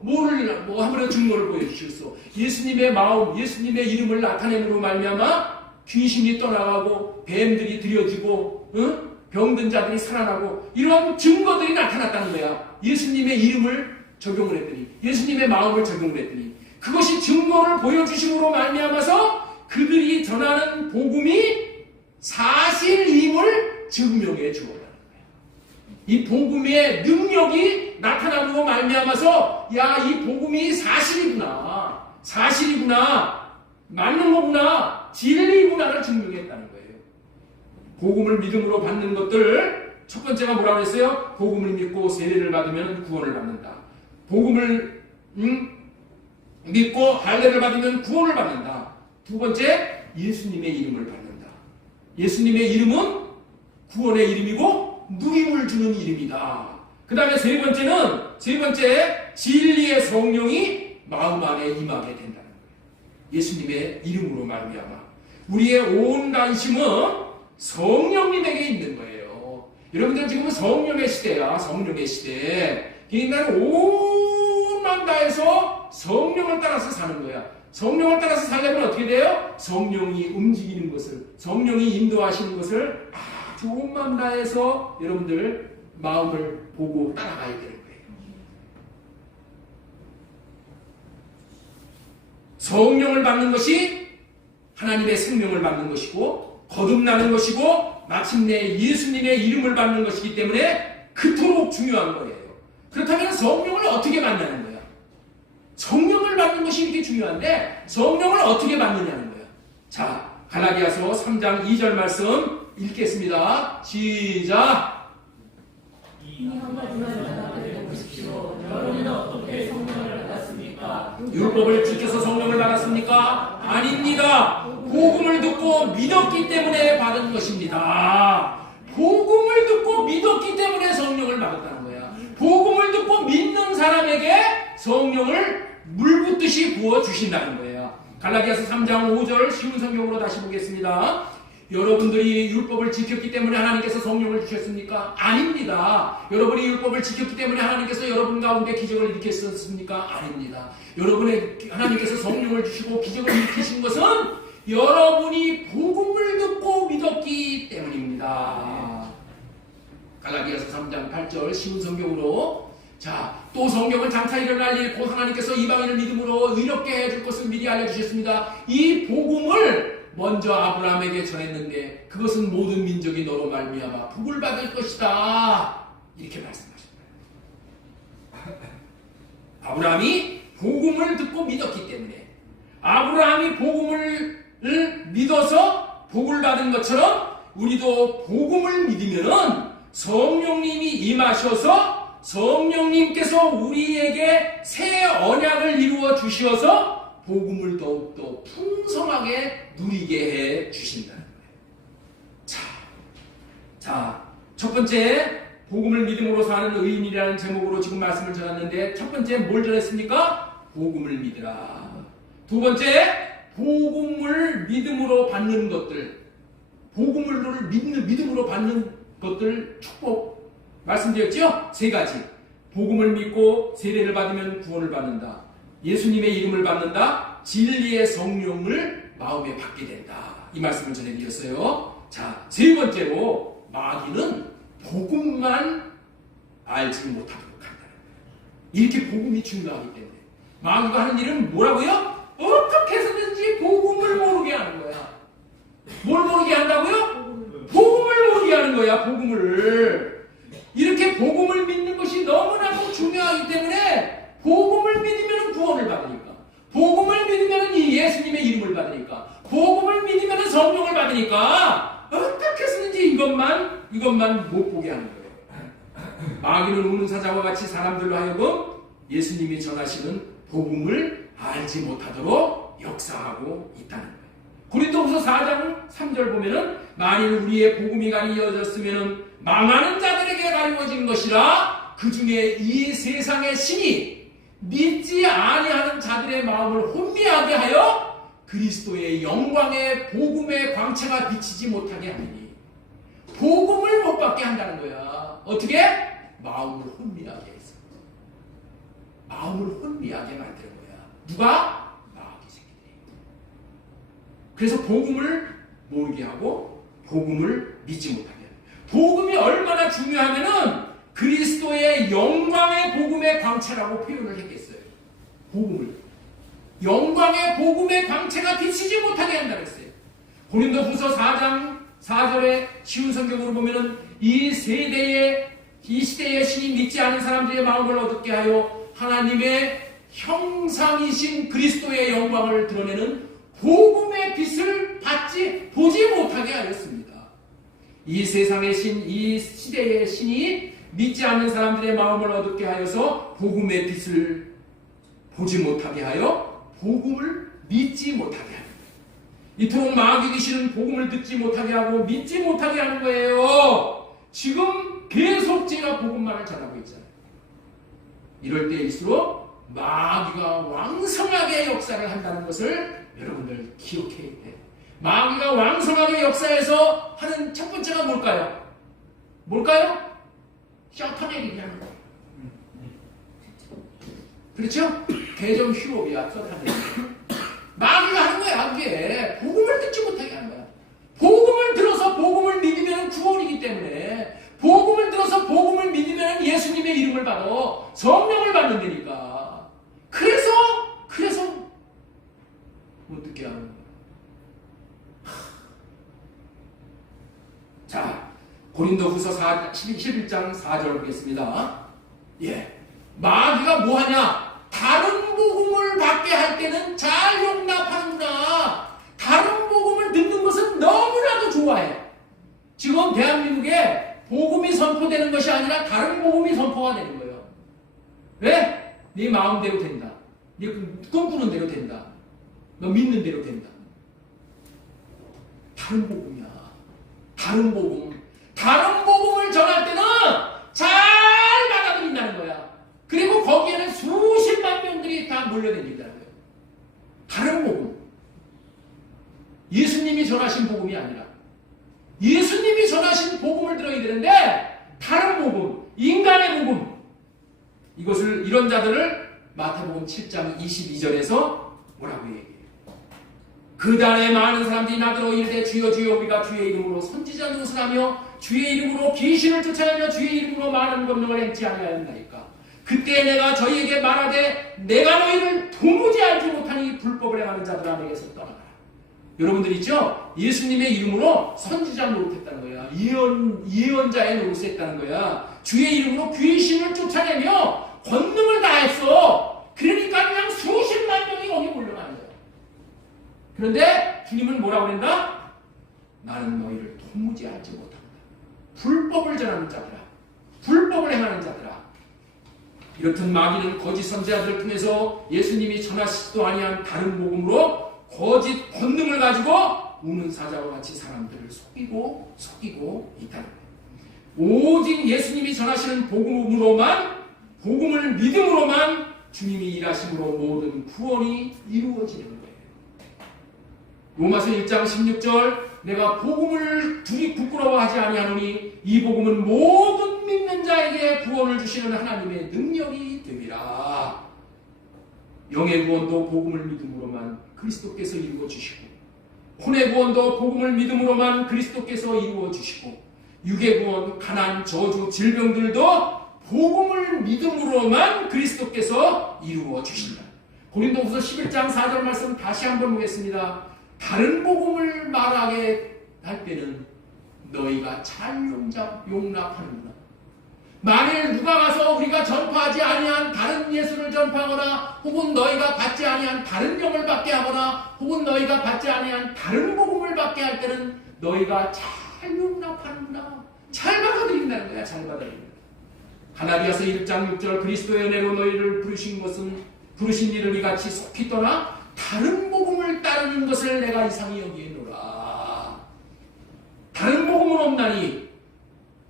아무래도 증거를 보여주셨어. 예수님의 마음, 예수님의 이름을 나타내므로 말미암아 귀신이 떠나가고 뱀들이 들여지고 병든 자들이 살아나고 이러한 증거들이 나타났다는 거야. 예수님의 이름을 적용을 했더니, 예수님의 마음을 적용을 했더니 그것이 증거를 보여주심으로 말미암아서 그들이 전하는 복음이 사실임을 증명해 주었다는 거예요. 이 복음의 능력이 나타남으로 말미암아서 야, 이 복음이 사실이구나, 맞는 거구나, 진리구나를 증명했다는 거예요. 복음을 믿음으로 받는 것들, 첫 번째가 뭐라고 했어요? 복음을 믿고 세례를 받으면 구원을 받는다. 복음을 믿고 할례를 받으면 구원을 받는다. 두 번째, 예수님의 이름을 받는다. 예수님의 이름은 구원의 이름이고 누림을 주는 이름이다. 그 다음에 세 번째, 진리의 성령이 마음 안에 임하게 된다는 거예요. 예수님의 이름으로 말미암아 우리의 온 관심은 성령님에게 있는 거예요. 여러분들 지금은 성령의 시대야. 성령의 시대. 인간은 온만 다해서 성령을 따라서 사는 거야. 성령을 따라서 살려면 어떻게 돼요? 성령이 움직이는 것을, 성령이 인도하시는 것을 아주 온만 다해서 여러분들 마음을 보고 따라가야 되는 거예요. 성령을 받는 것이 하나님의 생명을 받는 것이고 거듭나는 것이고 마침내 예수님의 이름을 받는 것이기 때문에 그토록 중요한 거예요. 그렇다면 성령을 어떻게 만나는 거야? 성령을 받는 것이 이렇게 중요한데 성령을 어떻게 받느냐는 거야. 자, 갈라디아서 3장 2절 말씀 읽겠습니다. 시작. 여러분은 어떻게 성령을 받았습니까? 율법을 지켜서 성령을 받았습니까? 아닙니다. 복음을 듣고 믿었기 때문에 받은 것입니다. 복음을 듣고 믿었기 때문에 성령을 받았다는 거야. 복음을 듣고 믿는 사람에게 성령을 물 붓듯이 부어주신다는 거예요. 갈라디아서 3장 5절 쉬운 성경으로 다시 보겠습니다. 여러분들이 율법을 지켰기 때문에 하나님께서 성령을 주셨습니까? 아닙니다. 여러분이 율법을 지켰기 때문에 하나님께서 여러분 가운데 기적을 일으켰습니까? 아닙니다. 하나님께서 성령을 주시고 기적을 일으키신 것은 여러분이 복음을 듣고 믿었기 때문입니다. 갈라디아서 3장 8절 쉬운 성경으로. 자, 또 성경은 장차 일어날 일 곧 하나님께서 이방인을 믿음으로 의롭게 해줄 것을 미리 알려주셨습니다. 이 복음을 먼저 아브라함에게 전했는데 그것은 모든 민족이 너로 말미암아 복을 받을 것이다. 이렇게 말씀하십니다. 아브라함이 복음을 듣고 믿었기 때문에 아브라함이 복음을 믿어서 복을 받은 것처럼 우리도 복음을 믿으면은 성령님이 임하셔서 성령님께서 우리에게 새 언약을 이루어 주셔서 복음을 더욱더 풍성하게 누리게 해 주신다는 거예요. 자, 첫 번째 복음을 믿음으로 사는 의인이라는 제목으로 지금 말씀을 전했는데 첫 번째 뭘 전했습니까? 복음을 믿으라. 두 번째 복음을 믿음으로 받는 것들, 복음을 믿음으로 받는 것들 축복 말씀드렸죠? 세 가지. 복음을 믿고 세례를 받으면 구원을 받는다. 예수님의 이름을 받는다. 진리의 성령을 마음에 받게 된다. 이 말씀을 전해드렸어요. 자, 세 번째로 마귀는 복음만 알지 못하도록 한다는 거예요. 이렇게 복음이 중요하기 때문에 마귀가 하는 일은 뭐라고요? 어떻게 해서든지 복음을 모르게 하는 거야. 뭘 모르게 한다고요? 믿는다는 거야. 복음을. 이렇게 복음을 믿는 것이 너무나도 중요하기 때문에 복음을 믿으면 구원을 받으니까, 복음을 믿으면 이 예수님의 이름을 받으니까, 복음을 믿으면 성령을 받으니까 어떻게 해서든지 이것만 못 보게 하는 거예요. 마귀는 우는 사자와 같이 사람들로 하여금 예수님이 전하시는 복음을 알지 못하도록 역사하고 있다는 거예요. 고린도후서 4장 3절 보면은 만일 우리의 복음이 가리워졌으면은 망하는 자들에게 가리워진 것이라 그 중에 이 세상의 신이 믿지 아니하는 자들의 마음을 혼미하게 하여 그리스도의 영광의 복음의 광채가 비치지 못하게 하니, 복음을 못 받게 한다는 거야. 어떻게? 마음을 혼미하게 해서. 마음을 혼미하게 만드는 거야. 누가? 마귀 새끼들이. 그래서 복음을 모르게 하고 복음을 믿지 못하게 하는 거야. 복음이 얼마나 중요하면은 그리스도의 영광의 복음의 광채라고 표현을 했겠어요. 복음을. 영광의 복음의 광채가 비치지 못하게 한다 그랬어요. 고린도후서 4장 4절에 쉬운 성경으로 보면은 이 시대의 신이 믿지 않은 사람들의 마음을 어둡게 하여 하나님의 형상이신 그리스도의 영광을 드러내는 복음의 빛을 보지 못하게 하였습니다. 이 세상의 신, 이 시대의 신이 믿지 않는 사람들의 마음을 어둡게 하여서 복음의 빛을 보지 못하게 하여 복음을 믿지 못하게 하는 거예요. 이토록 마귀 귀신은 복음을 듣지 못하게 하고 믿지 못하게 하는 거예요. 지금 계속 제가 복음만을 전하고 있잖아요. 이럴 때일수록 마귀가 왕성하게 역사를 한다는 것을 여러분들 기억해야 돼요. 마귀가 왕성하게 역사해서 하는 첫 번째가 뭘까요? 셔터내기라는 거예요. 그렇죠? 개정 휴업이야. 셔터내기. 마귀가 하는 거야. 그게 복음을 듣지 못하게 하는 거야. 복음을 들어서 복음을 믿으면 구원이기 때문에, 복음을 들어서 복음을 믿으면 예수님의 이름을 받아 성령을 받는다니까. 그래서 못 듣게 하는 거야. 자, 고린도후서 11장 4절 보겠습니다. 예, 마귀가 뭐하냐? 다른 복음을 받게 할 때는 잘 용납하는구나. 다른 복음을 듣는 것은 너무나도 좋아해. 지금 대한민국에 복음이 선포되는 것이 아니라 다른 복음이 선포가 되는 거예요. 왜? 네 마음대로 된다. 네 꿈꾸는 대로 된다. 너 믿는 대로 된다. 다른 복음이야. 다른 복음을 전할 때는 잘 받아들인다는 거야. 그리고 거기에는 수십만 명들이 다 몰려다닌다는 거예요. 다른 복음. 예수님이 전하신 복음이 아니라 예수님이 전하신 복음을 들어야 되는데 다른 복음, 인간의 복음. 이런 자들을 마태복음 7장 22절에서 뭐라고 얘기해요? 그 달에 많은 사람들이 나더러 이르되 주여 주여 우리가 주의 이름으로 선지자 노릇을 하며 주의 이름으로 귀신을 쫓아내며 주의 이름으로 많은 권능을 행치 아니하였나이까. 그때 내가 저희에게 말하되 내가 너희를 도무지 알지 못하니 불법을 행하는 자들아 내게서 떠나가라. 여러분들 있죠? 예수님의 이름으로 선지자 노릇했다는 거야. 예언자의 노릇했다는 거야. 주의 이름으로 귀신을 쫓아내며 권능을 다했어. 그러니까 그냥 수십만 명이 거기 몰려가는 거야. 그런데 주님은 뭐라고 그랬나? 나는 너희를 도무지 알지 못한다. 불법을 전하는 자들아, 불법을 행하는 자들아. 이렇듯 마귀는 거짓 선지자들을 통해서 예수님이 전하시지도 아니한 다른 복음으로 거짓 권능을 가지고 우는 사자와 같이 사람들을 속이고 있다는 거예요. 오직 예수님이 전하시는 복음을 믿음으로만 주님이 일하심으로 모든 구원이 이루어지는 거예요. 로마서 1장 16절 내가 복음을 둘이 부끄러워하지 아니하노니 이 복음은 모든 믿는 자에게 구원을 주시는 하나님의 능력이 됨이라. 영의 구원도 복음을 믿음으로만 그리스도께서 이루어 주시고, 혼의 구원도 복음을 믿음으로만 그리스도께서 이루어 주시고, 육의 구원, 가난, 저주, 질병들도 복음을 믿음으로만 그리스도께서 이루어 주신다. 고린도후서 11장 4절 말씀 다시 한번 보겠습니다. 다른 복음을 말하게 할 때는 너희가 잘 용납하는구나. 만일 누가 가서 우리가 전파하지 아니한 다른 예수를 전파하거나 혹은 너희가 받지 아니한 다른 영을 받게 하거나 혹은 너희가 받지 아니한 다른 복음을 받게 할 때는 너희가 잘 용납하는구나. 잘 받아들인다는 거야. 잘 받아들인다. 갈라디아서 1장 6절 그리스도의 은혜로 너희를 부르신 이를 이같이 속히 떠나 다른 복음을 따르는 것을 내가 이상히 여기노라. 다른 복음은 없나니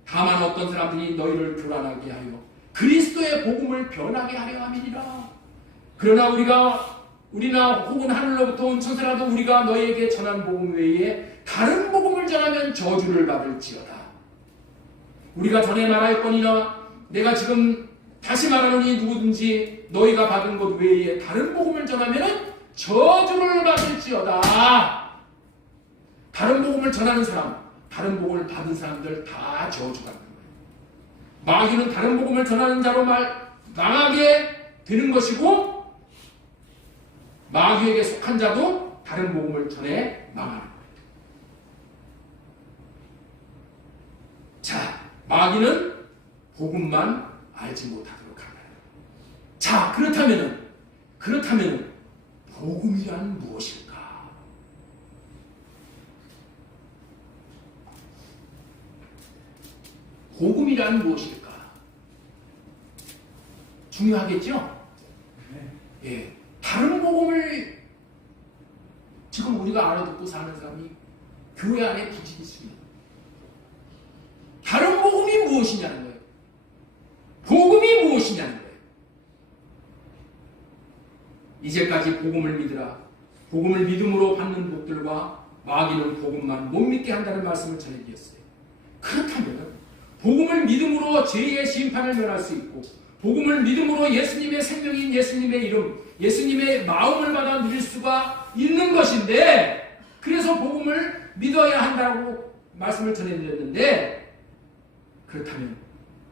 다만 어떤 사람들이 너희를 불안하게 하여 그리스도의 복음을 변하게 하려 함이니라. 그러나 우리나 혹은 하늘로부터 온 천사라도 우리가 너희에게 전한 복음 외에 다른 복음을 전하면 저주를 받을지어다. 우리가 전에 말하였거니와 내가 지금 다시 말하노니 누구든지 너희가 받은 것 외에 다른 복음을 전하면 저주를 받을지어다. 다른 복음을 전하는 사람, 다른 복음을 받은 사람들 다 저주받는 거예요. 마귀는 다른 복음을 전하는 자로 망하게 되는 것이고 마귀에게 속한 자도 다른 복음을 전해 망하는 거예요. 자, 마귀는 복음만 알지 못하도록 하는 거예요. 자, 그렇다면은 복음이란 무엇일까? 복음이란 무엇일까? 중요하겠죠? 예. 다른 복음을 지금 우리가 알아듣고 사는 사람이 교회 안에 부지기 있습니다. 다른 복음이 무엇이냐는 거예요. 복음이 무엇이냐는 거예요. 이제까지 복음을 믿으라. 복음을 믿음으로 받는 복들과 마귀는 복음만 못 믿게 한다는 말씀을 전해드렸어요. 그렇다면 복음을 믿음으로 죄의 심판을 면할 수 있고 복음을 믿음으로 예수님의 생명인 예수님의 이름, 예수님의 마음을 받아 누릴 수가 있는 것인데 그래서 복음을 믿어야 한다고 말씀을 전해드렸는데 그렇다면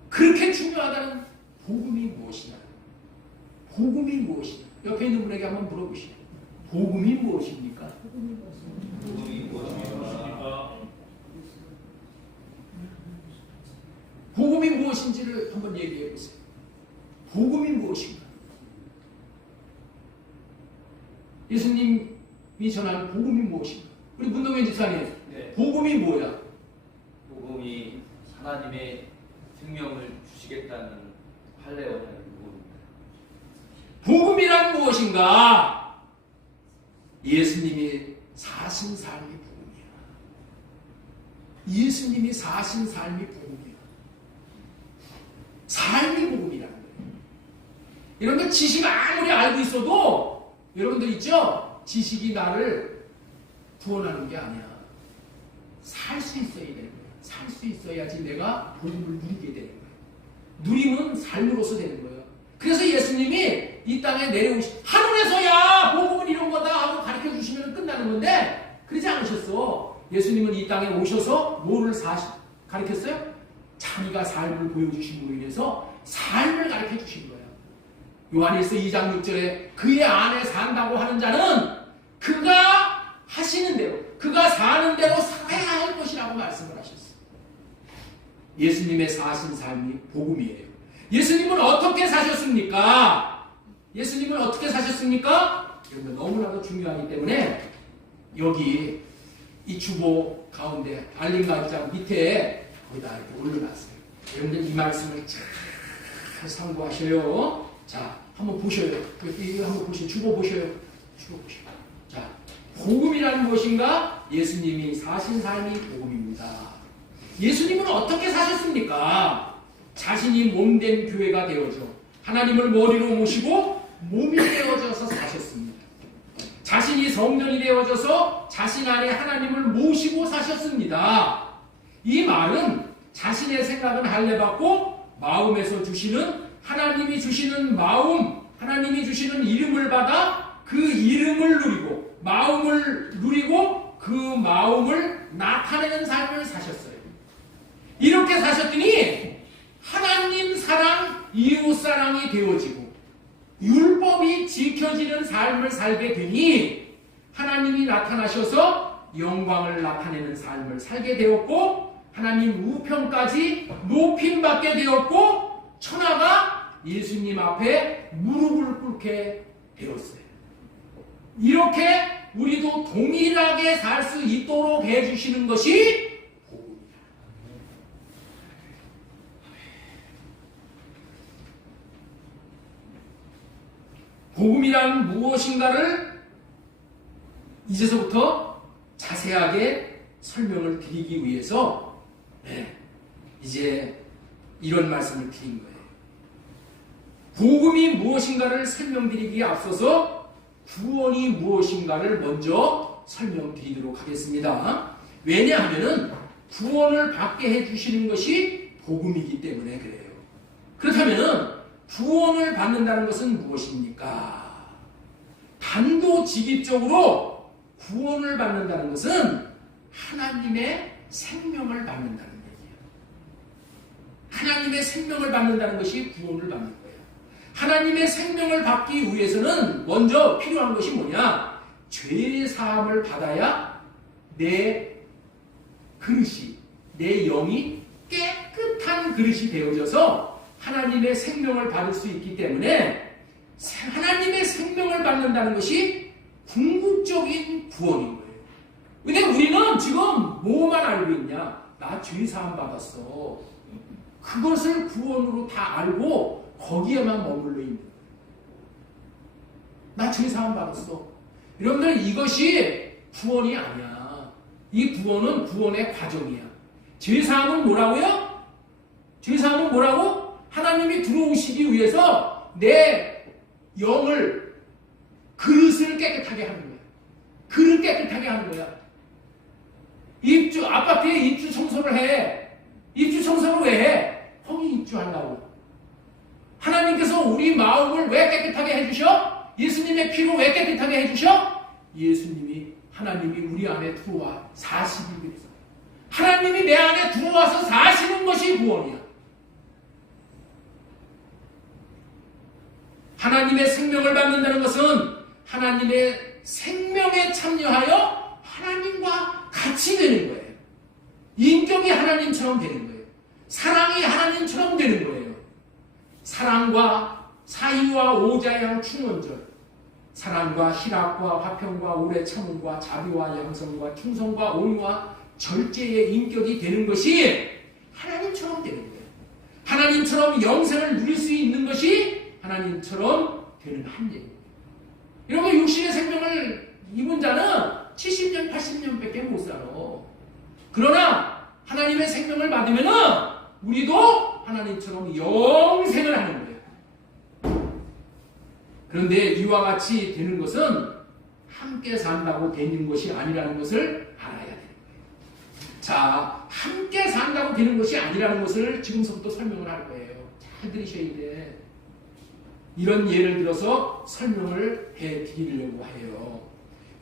그렇게 중요하다는 복음이 무엇이냐? 복음이 무엇이냐? 옆에 있는 분에게 한번 물어보시오. 복음이 무엇입니까? 복음이 무엇입니까? 복음이 무엇인지를 한번 얘기해 보세요. 복음이 무엇인가? 예수님이 전하는 복음이 무엇인가? 우리 문동현 집사님, 네. 복음이 뭐야? 복음이 하나님의 생명을 주시겠다는 할례원의 복음입니다. 복음이란 무엇인가? 예수님이 사신 삶이 복음이야. 예수님이 사신 삶이 복음이야. 삶이 복음이라는 거예요. 여러분들 지식 아무리 알고 있어도 여러분들 있죠? 지식이 나를 구원하는 게 아니야. 살 수 있어야 되는 거야. 살 수 있어야지 내가 복음을 누리게 되는 거야. 누림은 삶으로서 되는 거예요. 그래서 예수님이 이 땅에 하늘에서야 복음은 이런 거다 하고 가르쳐 주시면 끝나는 건데 그러지 않으셨어. 예수님은 이 땅에 오셔서 뭐를 가르쳤어요? 자기가 삶을 보여주심으로 인해서 삶을 가르쳐 주신 거예요. 요한일서 2장 6절에 그의 안에 산다고 하는 자는 그가 하시는 대로, 그가 사는 대로 살아야 할 것이라고 말씀을 하셨어요. 예수님의 사신 삶이 복음이에요. 예수님은 어떻게 사셨습니까? 예수님은 어떻게 사셨습니까? 여러분 너무나도 중요하기 때문에 여기 이 주보 가운데 알림가장 밑에 거기다 이렇게 올려놨어요. 여러분들 이 말씀을 잘 상고하셔요. 자, 한번 보셔요. 이거 한번 보시죠. 주보 보셔요. 주보 보셔요. 자, 복음이라는 무엇인가? 예수님이 사신 삶이 복음입니다. 예수님은 어떻게 사셨습니까? 자신이 몸된 교회가 되어져 하나님을 머리로 모시고 몸이 되어져서 사셨습니다. 자신이 성전이 되어져서 자신 안에 하나님을 모시고 사셨습니다. 이 말은 자신의 생각은 할례받고 마음에서 주시는 하나님이 주시는 마음, 하나님이 주시는 이름을 받아 그 이름을 누리고 마음을 누리고 그 마음을 나타내는 삶을 사셨어요. 이렇게 사셨더니 하나님 사랑, 이웃 사랑이 되어지고 율법이 지켜지는 삶을 살게 되니 하나님이 나타나셔서 영광을 나타내는 삶을 살게 되었고 하나님 우편까지 높임받게 되었고 천하가 예수님 앞에 무릎을 꿇게 되었어요. 이렇게 우리도 동일하게 살 수 있도록 해주시는 것이 복음이다. 복음이란 무엇인가를 이제서부터 자세하게 설명을 드리기 위해서 이제 이런 말씀을 드린 거예요. 복음이 무엇인가를 설명드리기에 앞서서 구원이 무엇인가를 먼저 설명드리도록 하겠습니다. 왜냐하면 구원을 받게 해주시는 것이 복음이기 때문에 그래요. 그렇다면 구원을 받는다는 것은 무엇입니까? 단도직입적으로 구원을 받는다는 것은 하나님의 생명을 받는다는 얘기예요. 하나님의 생명을 받는다는 것이 구원을 받는 거예요. 하나님의 생명을 받기 위해서는 먼저 필요한 것이 뭐냐? 죄 사함을 받아야 내 그릇이, 내 영이 깨끗한 그릇이 되어져서 하나님의 생명을 받을 수 있기 때문에 하나님의 생명을 받는다는 것이 궁극적인 구원인 거예요. 근데 우리는 지금 뭐만 알고 있냐? 나 죄 사함 받았어. 그것을 구원으로 다 알고 거기에만 머물러 있는 거예요. 나 죄 사함 받았어. 여러분들 이것이 구원이 아니야. 이 구원은 구원의 과정이야. 죄 사함은 뭐라고요? 죄 사함은 뭐라고? 하나님이 들어오시기 위해서 내 영을, 그릇을 깨끗하게 하는 거야. 그릇 깨끗하게 하는 거야. 아파트에 입주 청소를 해. 입주 청소를 왜 해? 거기 입주하려고. 하나님께서 우리 마음을 왜 깨끗하게 해주셔? 예수님의 피로 왜 깨끗하게 해주셔? 하나님이 우리 안에 들어와 사시기 위해서. 하나님이 내 안에 들어와서 사시는 것이 구원이야. 하나님의 생명을 받는다는 것은 하나님의 생명에 참여하여 하나님과 같이 되는 거예요. 인격이 하나님처럼 되는 거예요. 사랑이 하나님처럼 되는 거예요. 사랑과 사의와 오자양 충원절, 사랑과 희락과 화평과 오래 참음과 자비와 양성과 충성과 온유와 절제의 인격이 되는 것이 하나님처럼 되는 거예요. 하나님처럼 영생을 누릴 수 있는 것이 하나님처럼 되는 한계입니다. 여러분, 육신의 생명을 입은 자는 70년, 80년밖에 못 살아. 그러나 하나님의 생명을 받으면은 우리도 하나님처럼 영생을 하는 거예요. 그런데 이와 같이 되는 것은 함께 산다고 되는 것이 아니라는 것을 알아야 돼요. 자, 함께 산다고 되는 것이 아니라는 것을 지금서부터 설명을 할 거예요. 잘 들으셔야 돼. 이런 예를 들어서 설명을 해드리려고 해요.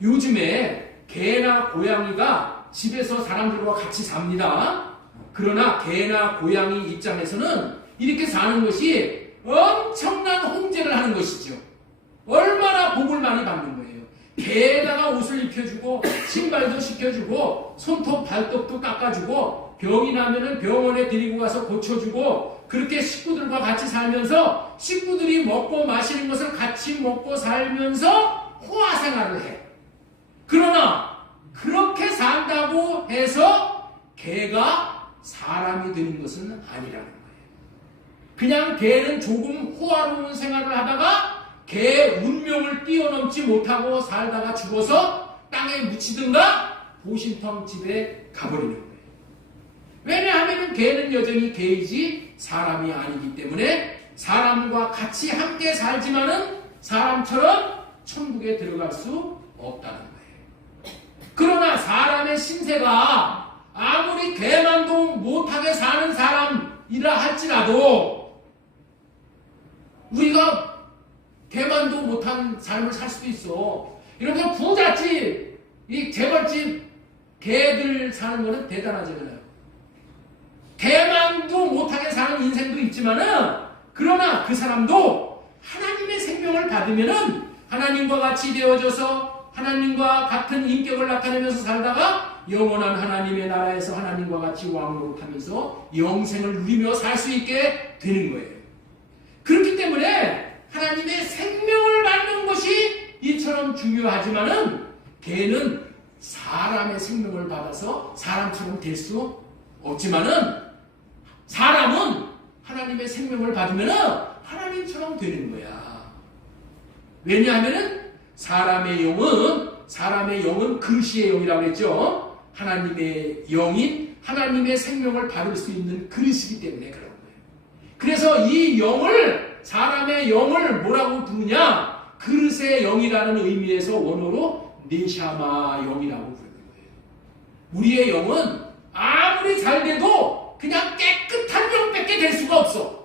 요즘에 개나 고양이가 집에서 사람들과 같이 삽니다. 그러나 개나 고양이 입장에서는 이렇게 사는 것이 엄청난 홍제를 하는 것이죠. 얼마나 복을 많이 받는 거예요. 개에다가 옷을 입혀주고 신발도 시켜주고 손톱 발톱도 깎아주고 병이 나면은 병원에 데리고 가서 고쳐주고 그렇게 식구들과 같이 살면서 식구들이 먹고 마시는 것을 같이 먹고 살면서 호화 생활을 해. 그러나 그렇게 산다고 해서 개가 사람이 되는 것은 아니라는 거예요. 그냥 개는 조금 호화로운 생활을 하다가 개 운명을 뛰어넘지 못하고 살다가 죽어서 땅에 묻히든가 보신탕 집에 가버리는 거예요. 왜냐하면 개는 여전히 개이지 사람이 아니기 때문에 사람과 같이 함께 살지만은 사람처럼 천국에 들어갈 수 없다는 거예요. 그러나 사람의 신세가 아무리 개만도 못하게 사는 사람이라 할지라도 우리가 개만도 못한 삶을 살 수도 있어. 이렇게 부잣집, 이 재벌집 개들 사는 거는 대단하잖아요. 개만도 못하게 사는 인생도 있지만은 그러나 그 사람도 하나님의 생명을 받으면은 하나님과 같이 되어져서 하나님과 같은 인격을 나타내면서 살다가 영원한 하나님의 나라에서 하나님과 같이 왕노릇하면서 영생을 누리며 살 수 있게 되는 거예요. 그렇기 때문에 하나님의 생명을 받는 것이 이처럼 중요하지만은 걔는 사람의 생명을 받아서 사람처럼 될 수 없지만은 사람은 하나님의 생명을 받으면은 하나님처럼 되는 거야. 왜냐하면은 사람의 영은 그리스의 영이라고 했죠. 하나님의 영인 하나님의 생명을 받을 수 있는 그리스이기 때문에 그런 거예요. 그래서 이 영을 사람의 영을 뭐라고 부르냐? 그릇의 영이라는 의미에서 원어로 네샤마 영이라고 부르는 거예요. 우리의 영은 아무리 잘 돼도 그냥 깨끗한 영밖에 될 수가 없어.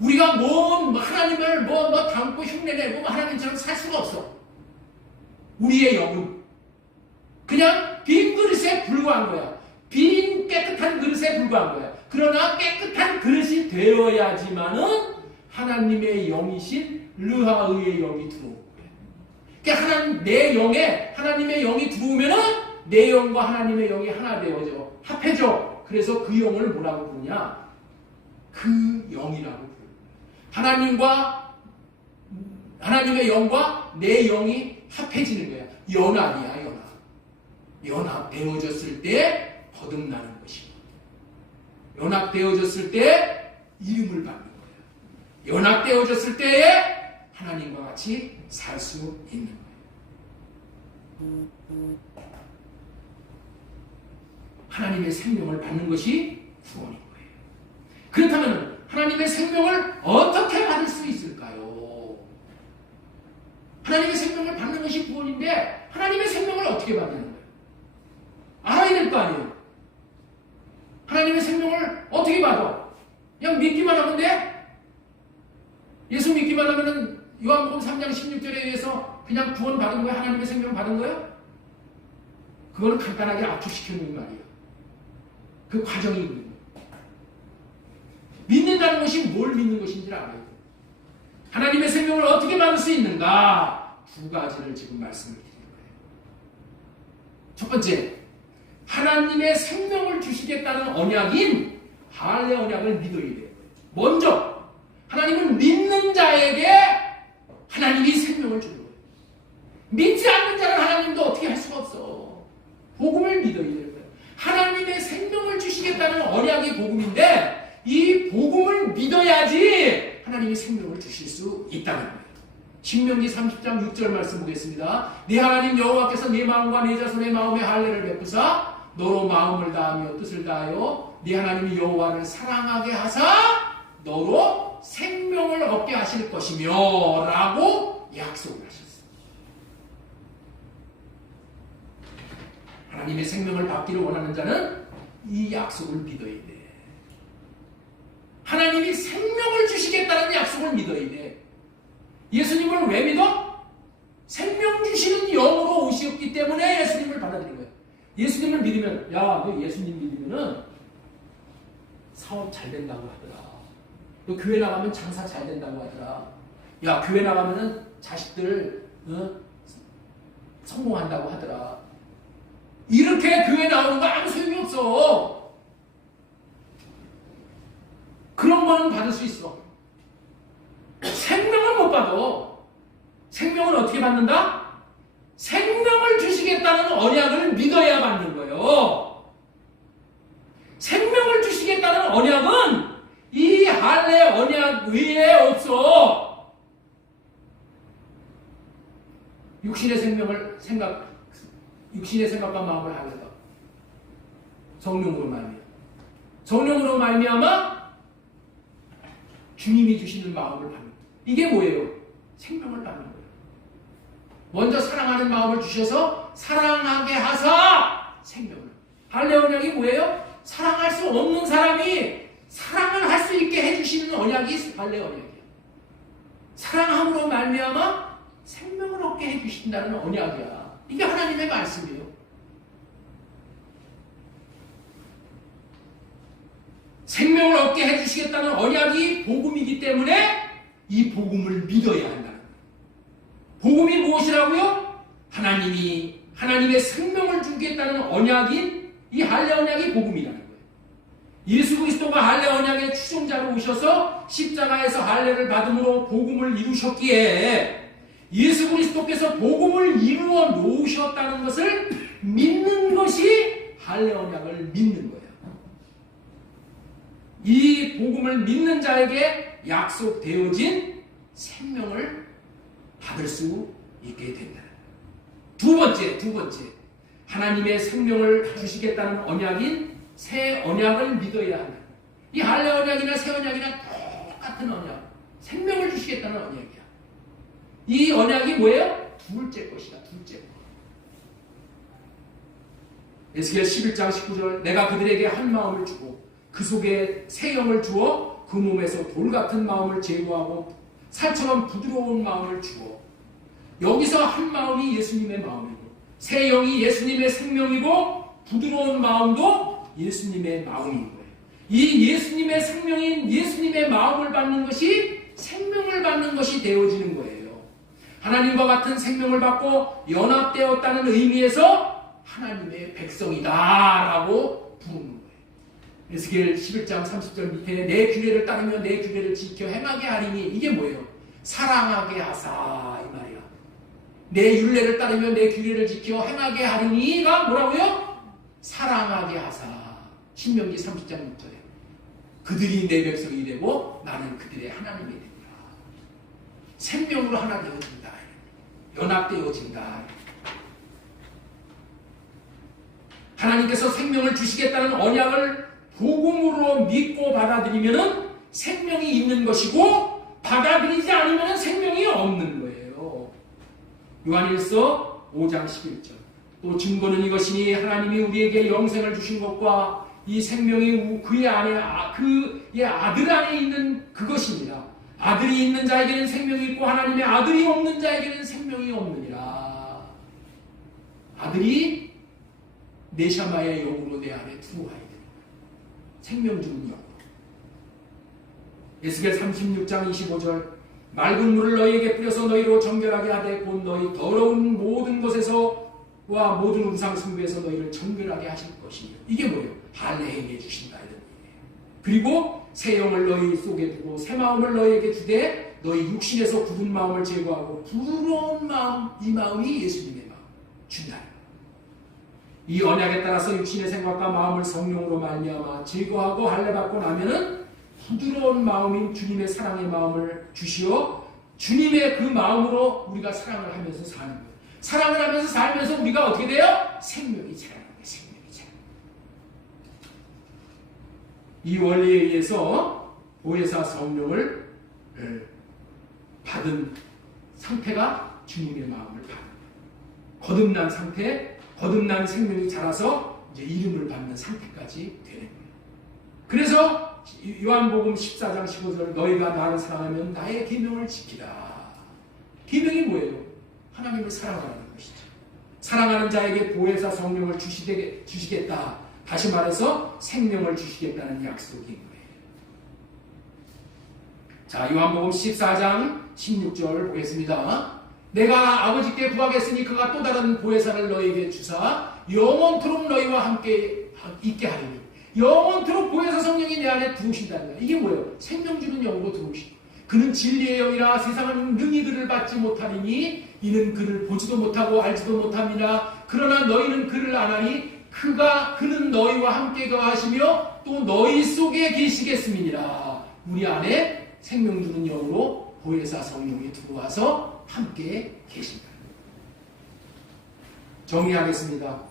우리가 하나님을 담고 흉내내고 하나님처럼 살 수가 없어. 우리의 영은 그냥 빈 그릇에 불과한 거야. 빈 깨끗한 그릇에 불과한 거야. 그러나 깨끗한 그릇이 되어야지만은 하나님의 영이신 르하의의 영이 들어오는 거야. 그러니까 내 영에 하나님의 영이 들어오면은 내 영과 하나님의 영이 하나 되어져. 합해져. 그래서 그 영을 뭐라고 부르냐? 그 영이라고 부르는 거야. 하나님의 영과 내 영이 합해지는 거야. 연합이야, 연합. 연합되어졌을 때 거듭나는 것이고, 연합되어졌을 때 이름을 받는 거야. 연합되어졌을 때에 하나님과 같이 살 수 있는 거예요. 하나님의 생명을 받는 것이 구원인 거예요. 그렇다면 하나님의 생명을 어떻게 받을 수 있을까요? 하나님의 생명을 받는 것이 구원인데 하나님의 생명을 어떻게 받는 거예요? 알아야 될 거 아니에요. 하나님의 생명을 어떻게 받아? 그냥 믿기만 하면 돼? 예수 믿기만 하면은 요한복음 3장 16절에 의해서 그냥 구원 받은 거야? 하나님의 생명 받은 거야? 그거는 간단하게 압축시켜 놓은 말이에요. 그 과정이 있는 거예요. 믿는다는 것이 뭘 믿는 것인지 알아요. 하나님의 생명을 어떻게 받을 수 있는가? 두 가지를 지금 말씀을 드리는 거예요. 첫 번째, 하나님의 생명을 주시겠다는 언약인 할례 언약을 믿어야 돼요. 먼저 하나님은 믿는 자에게 하나님이 생명을 주는 거예요. 믿지 않는 자는 하나님도 어떻게 할 수가 없어. 복음을 믿어야 되는 거예요. 하나님의 생명을 주시겠다는 언약이 복음인데 이 복음을 믿어야지 하나님이 생명을 주실 수 있다는 거예요. 신명기 30장 6절 말씀 보겠습니다. 네 하나님 여호와께서 네 마음과 네 자손의 마음에 할례를 베푸사 너로 마음을 다하며 뜻을 다하여 네 하나님 여호와를 사랑하게 하사 너로 생명을 얻게 하실 것이며 라고 약속을 하셨어요. 하나님의 생명을 받기를 원하는 자는 이 약속을 믿어야 돼. 하나님이 생명을 주시겠다는 약속을 믿어야 돼. 예수님을 왜 믿어? 생명 주시는 영으로 오셨기 때문에 예수님을 받아들인 거예요. 예수님을 믿으면, 야, 너 예수님 믿으면은 사업 잘 된다고 하더라. 너 교회 나가면 장사 잘 된다고 하더라. 야, 교회 나가면은 자식들 성공한다고 하더라. 이렇게 교회 나오는 거 아무 소용이 없어. 그런 거는 받을 수 있어. 생명은 못 받아. 생명은 어떻게 받는다? 생명을 주시겠다는 언약을 믿어야 받는 거예요. 생명을 주시겠다는 언약은 이 할례 언약 외에 없어. 육신의 생각과 마음을 하려다. 성령으로 말미암아. 성령으로 말미암아 주님이 주시는 마음을 받는. 이게 뭐예요? 생명을 받는 거예요. 먼저 사랑하는 마음을 주셔서 사랑하게 하사 생명을. 할례 언약이 뭐예요? 사랑할 수 없는 사람이 사랑을 할 수 있게 해주시는 언약이 할례 언약이에요. 사랑함으로 말미암아 생명을 얻게 해주신다는 언약이야. 이게 하나님의 말씀이에요. 생명을 얻게 해주시겠다는 언약이 복음이기 때문에 이 복음을 믿어야 한다는 거예요. 복음이 무엇이라고요? 하나님이 하나님의 생명을 주겠다는 언약인 이 할례 언약이 복음이라는 거예요. 예수 그리스도가 할례 언약의 추종자로 오셔서 십자가에서 할례를 받음으로 복음을 이루셨기에 예수 그리스도께서 복음을 이루어 놓으셨다는 것을 믿는 것이 할례 언약을 믿는 거예요. 이 복음을 믿는 자에게 약속되어진 생명을 받을 수 있게 된다. 두 번째, 하나님의 생명을 주시겠다는 언약인 새 언약을 믿어야 한다. 이 할례 언약이나 새 언약이나 똑같은 언약, 생명을 주시겠다는 언약이야. 이 언약이 뭐예요? 둘째 것이다. 둘째 것. 에스겔 11장 19절 내가 그들에게 한 마음을 주고 그 속에 새 영을 주어 그 몸에서 돌 같은 마음을 제거하고 살처럼 부드러운 마음을 주어 여기서 한 마음이 예수님의 마음이고 새 영이 예수님의 생명이고 부드러운 마음도 예수님의 마음인 거예요. 이 예수님의 생명인 예수님의 마음을 받는 것이 생명을 받는 것이 되어지는 거예요. 하나님과 같은 생명을 받고 연합되었다는 의미에서 하나님의 백성이다라고 부르는 거예요. 에스겔 11장 30절 밑에 내 규례를 따르며 내 규례를 지켜 행하게 하리니 이게 뭐예요? 사랑하게 하사 이 말이야. 내 율례를 따르며 내 규례를 지켜 행하게 하리니가 뭐라고요? 사랑하게 하사. 신명기 30장 6절에 그들이 내 백성이 되고 나는 그들의 하나님이 되리라. 생명으로 하나 되어진다. 연합되어진다. 하나님께서 생명을 주시겠다는 언약을 복음으로 믿고 받아들이면 생명이 있는 것이고 받아들이지 않으면 생명이 없는 거예요. 요한일서 5장 11절 또 증거는 이것이니 하나님이 우리에게 영생을 주신 것과 이 생명이 그의 안에 그의 아들 안에 있는 그것입니다. 아들이 있는 자에게는 생명이 있고 하나님의 아들이 없는 자에게는 생명이 없느니라. 아들이 네샤마의 영으로 내 안에 두어야 돼. 생명 주는 영으로. 에스겔 36장 25절 맑은 물을 너희에게 뿌려서 너희로 정결하게 하되 곧 너희 더러운 모든 곳에서와 모든 우상 숭배에서 너희를 정결하게 하실 것이며 이게 뭐예요? 할례에 주신다 이런 얘기예요. 그리고 새 영을 너희 속에 두고 새 마음을 너희에게 주되 너희 육신에서 굳은 마음을 제거하고 부드러운 마음 이 마음이 예수님의 마음 준다. 이 언약에 따라서 육신의 생각과 마음을 성령으로 말미암아 제거하고 할례받고 나면은 부드러운 마음인 주님의 사랑의 마음을 주시어 주님의 그 마음으로 우리가 사랑을 하면서 사는 거예요. 사랑을 하면서 살면서 우리가 어떻게 돼요? 생명이 자라는 거예요. 생명이 자라는 거예요. 이 원리에 의해서 보혜사 성령을 받은 상태가 주님의 마음을 받는 거예요. 거듭난 상태, 거듭난 생명이 자라서 이제 이름을 받는 상태까지 되는 거예요. 그래서 요한복음 14장 15절 너희가 나를 사랑하면 나의 계명을 지키라. 계명이 뭐예요? 하나님을 사랑하는 것이죠. 사랑하는 자에게 보혜사 성령을 주시겠다. 다시 말해서 생명을 주시겠다는 약속인 거예요. 자, 요한복음 14장 16절 보겠습니다. 내가 아버지께 구하겠으니 그가 또 다른 보혜사를 너희에게 주사 영원토록 너희와 함께 있게 하리니 영원토록 보혜사 성령이 내 안에 들어오신다는 거예요. 이게 뭐예요? 생명 주는 영으로 들어오시고 그는 진리의 영이라 세상은 능히 그를 받지 못하리니 이는 그를 보지도 못하고 알지도 못합니다. 그러나 너희는 그를 아나니 그는 너희와 함께 거하시며 또 너희 속에 계시겠음이니라. 우리 안에 생명 주는 영으로 보혜사 성령이 들어와서 함께 계신다. 정리하겠습니다.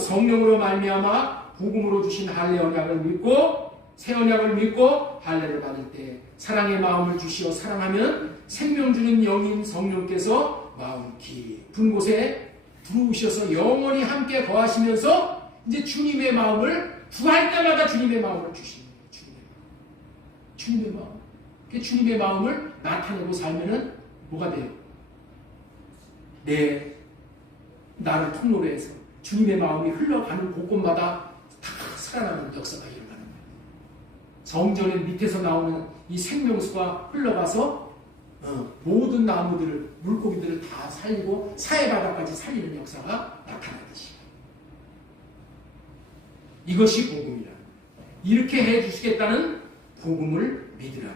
성령으로 말미암아 복음으로 주신 할례 언약을 믿고 새 언약을 믿고 할례를 받을 때 사랑의 마음을 주시어 사랑하면 생명 주는 영인 성령께서 마음 깊은 곳에 들어오셔서 영원히 함께 거하시면서 이제 주님의 마음을 구할 때마다 주님의 마음을 주시는 거예요. 주님의 마음. 그 주님의 마음을 나타내고 살면은 뭐가 돼요? 나를 통로로 해서 주님의 마음이 흘러가는 곳곳마다 다 살아나는 역사가 일어나는 거예요. 성전의 밑에서 나오는 이 생명수가 흘러가서 모든 나무들을 물고기들을 다 살리고 사해바다까지 살리는 역사가 나타납니다. 이것이 복음이라. 이렇게 해주시겠다는 복음을 믿으라.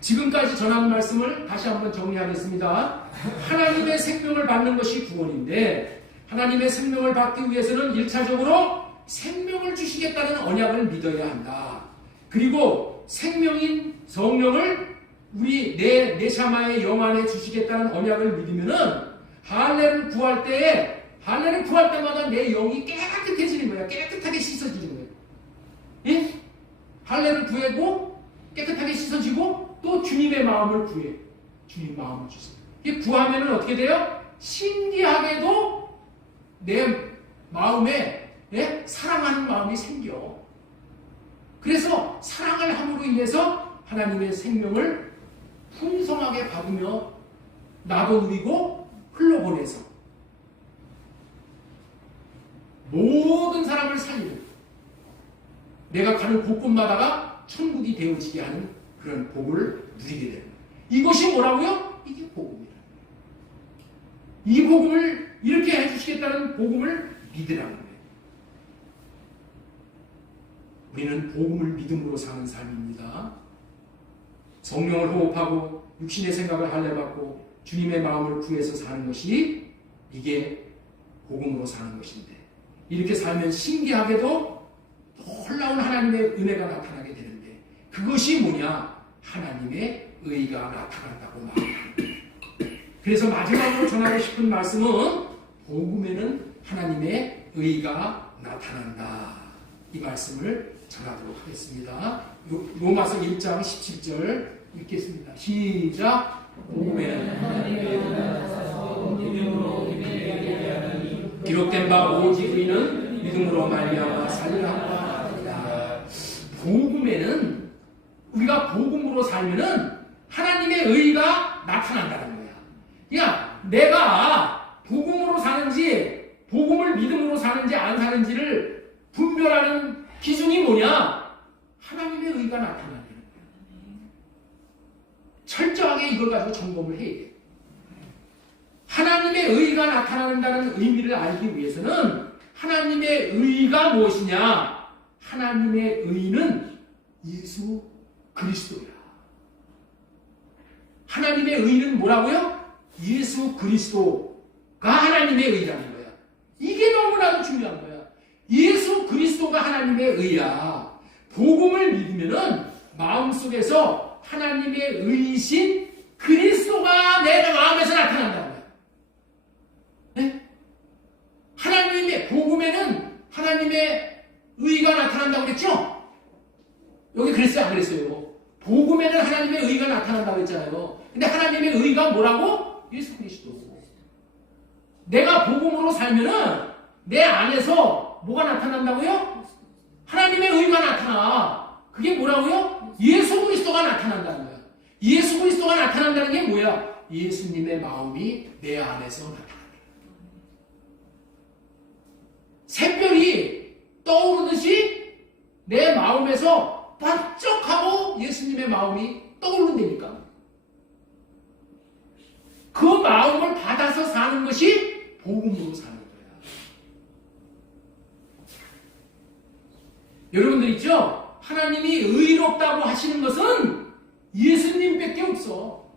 지금까지 전한 말씀을 다시 한번 정리하겠습니다. 하나님의 생명을 받는 것이 구원인데 하나님의 생명을 받기 위해서는 1차적으로 생명을 주시겠다는 언약을 믿어야 한다. 그리고 생명인 성령을 우리 내 네샤마의 영 안에 주시겠다는 언약을 믿으면은 할례를 구할 때마다 내 영이 깨끗해지는 거야. 깨끗하게 씻어지는 거야. 예? 할례를 구하고 깨끗하게 씻어지고 또 주님의 마음을 구해. 주님 마음을 주세요. 이 구하면은 어떻게 돼요? 신기하게도 내 마음에 사랑하는 마음이 생겨. 그래서 사랑을 함으로 인해서 하나님의 생명을 풍성하게 받으며 나도 누리고 흘러보내서 모든 사람을 살리는 내가 가는 곳곳마다가 천국이 되어지게 하는 그런 복을 누리게 되는 거예요. 이것이 뭐라고요? 이게 복음이다. 이 복음을 이렇게 해주시겠다는 복음을 믿으라는 거예요. 우리는 복음을 믿음으로 사는 삶입니다. 성령을 호흡하고 육신의 생각을 할례받고 주님의 마음을 구해서 사는 것이 이게 복음으로 사는 것인데 이렇게 살면 신기하게도 놀라운 하나님의 은혜가 나타나게 되는데 그것이 뭐냐? 하나님의 의가 나타난다고 말합니다. 그래서 마지막으로 전하고 싶은 말씀은 복음에는 하나님의 의가 나타난다. 이 말씀을 전하도록 하겠습니다. 로마서 1장 17절 읽겠습니다. 시작. 복음에는 하나님의 의가 나타나서 믿음으로 믿게 하니 기록된 바 오직 의는 믿음으로 말미암아 살리라 하니라. 복음에는 우리가 복음으로 살면은 하나님의 의가 나타난다는 거야. 그러니까 내가 복음으로 사는지 복음을 믿음으로 사는지 안 사는지를 분별하는 기준이 뭐냐? 하나님의 의가 나타나는 거야. 철저하게 이걸 가지고 점검을 해야 돼. 하나님의 의가 나타난다는 의미를 알기 위해서는 하나님의 의가 무엇이냐? 하나님의 의는 예수 그리스도야. 하나님의 의는 뭐라고요? 예수 그리스도가 하나님의 의라는 거야. 이게 너무나도 중요한 거야. 예수 그리스도가 하나님의 의야. 복음을 믿으면은 마음속에서 하나님의 의신 그리스도가 내 마음에서 나타난다는 거야. 네? 하나님의 복음에는 하나님의 의가 나타난다고 그랬죠? 여기 그랬어요, 안 그랬어요? 복음에는 하나님의 의가 나타난다고 했잖아요. 근데 하나님의 의가 뭐라고? 예수 그리스도. 내가 복음으로 살면은 내 안에서 뭐가 나타난다고요? 하나님의 의가 나타나. 그게 뭐라고요? 예수 그리스도가 나타난다는 거야. 예수 그리스도가 나타난다는 게 뭐야? 예수님의 마음이 내 안에서 나타난다. 샛별이 떠오르듯이 내 마음에서 번쩍하고 예수님의 마음이 떠오른다니까. 그 마음을 받아서 사는 것이 복음으로 사는 거야. 여러분들 있죠? 하나님이 의롭다고 하시는 것은 예수님밖에 없어.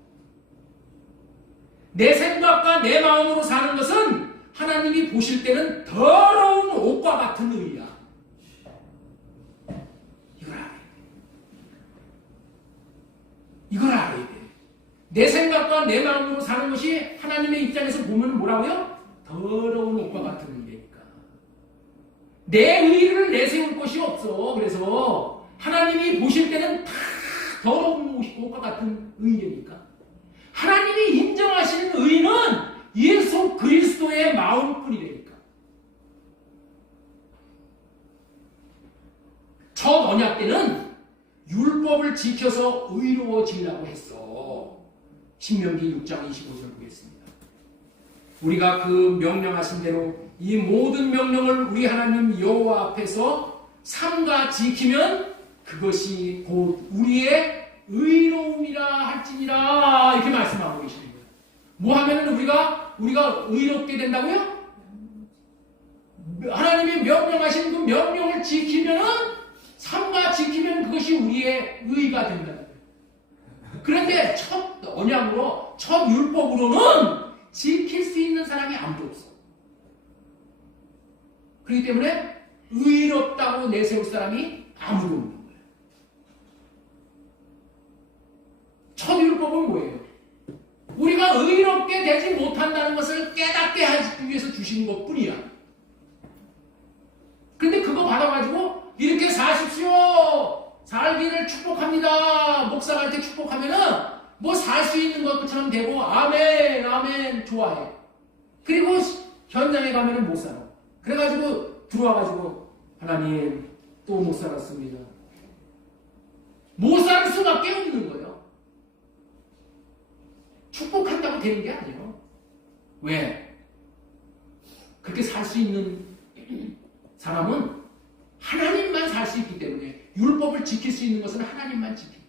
내 생각과 내 마음으로 사는 것은 하나님이 보실 때는 더러운 옷과 같은 의야. 이걸 알아야 돼. 이걸 알아야 돼. 내 생각과 내 마음으로 사는 것이 하나님의 입장에서 보면 뭐라고요? 더러운 옷과 같은 의니까. 내 의를 내세울 것이 없어. 그래서 하나님이 보실 때는 다 더러운 옷과 같은 의니까. 하나님이 인정하시는 의는 예수 그리스도의 마음뿐이라니까. 첫 언약 때는 율법을 지켜서 의로워지려고 했어. 신명기 6장 25절 보겠습니다. 우리가 그 명령하신 대로 이 모든 명령을 우리 하나님 여호와 앞에서 삼가 지키면 그것이 곧 우리의 의로움이라 할지니라. 이렇게 말씀하고 계시는 거예요. 뭐 하면은 우리가 의롭게 된다고요? 하나님이 명령하신 그 명령을 지키면은 삼가 지키면 그것이 우리의 의가 된다. 그런데 첫 언약으로 첫 율법으로는 지킬 수 있는 사람이 아무도 없어. 그렇기 때문에 의롭다고 내세울 사람이 아무도 없는 거예요. 첫 율법은 뭐예요? 우리가 의롭게 되지 못한다는 것을 깨닫게 하기 위해서 주신 것뿐이야. 근데 그거 받아가지고 이렇게 사십시오. 살기를 축복합니다. 목사가 이렇게 축복하면은 뭐 살 수 있는 것처럼 되고 아멘 아멘 좋아해. 그리고 현장에 가면은 못 살아. 그래가지고 들어와가지고 하나님 또 못 살았습니다. 못 살 수밖에 없는 거예요. 축복한다고 되는 게 아니에요. 왜? 그렇게 살 수 있는 사람은 하나님만 살 수 있기 때문에 율법을 지킬 수 있는 것은 하나님만 지키고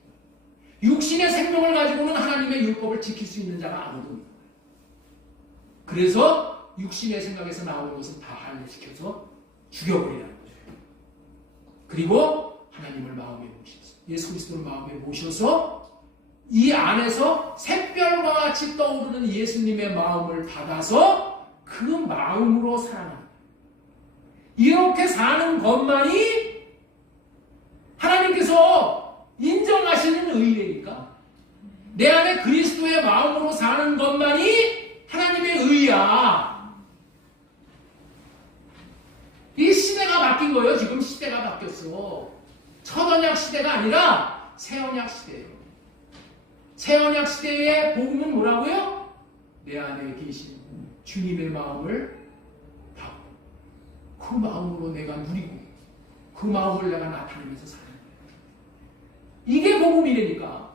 육신의 생명을 가지고는 하나님의 율법을 지킬 수 있는 자가 아무도 없는 거예요. 그래서 육신의 생각에서 나오는 것은 다 할례시켜서 죽여버리라는 거죠. 그리고 하나님을 마음에 모셔서 예수 그리스도를 마음에 모셔서 이 안에서 샛별과 같이 떠오르는 예수님의 마음을 받아서 그 마음으로 살아가는 거예요. 이렇게 사는 것만이 하나님께서 인정하시는 의의니까 내 안에 그리스도의 마음으로 사는 것만이 하나님의 의의야. 이 시대가 바뀐 거예요. 지금 시대가 바뀌었어. 첫 언약 시대가 아니라 새 언약 시대예요. 새 언약 시대의 복음은 뭐라고요? 내 안에 계신 주님의 마음을 받고 그 마음으로 내가 누리고 그 마음을 내가 나타내면서 사는 거예요. 이게 복음이라니까.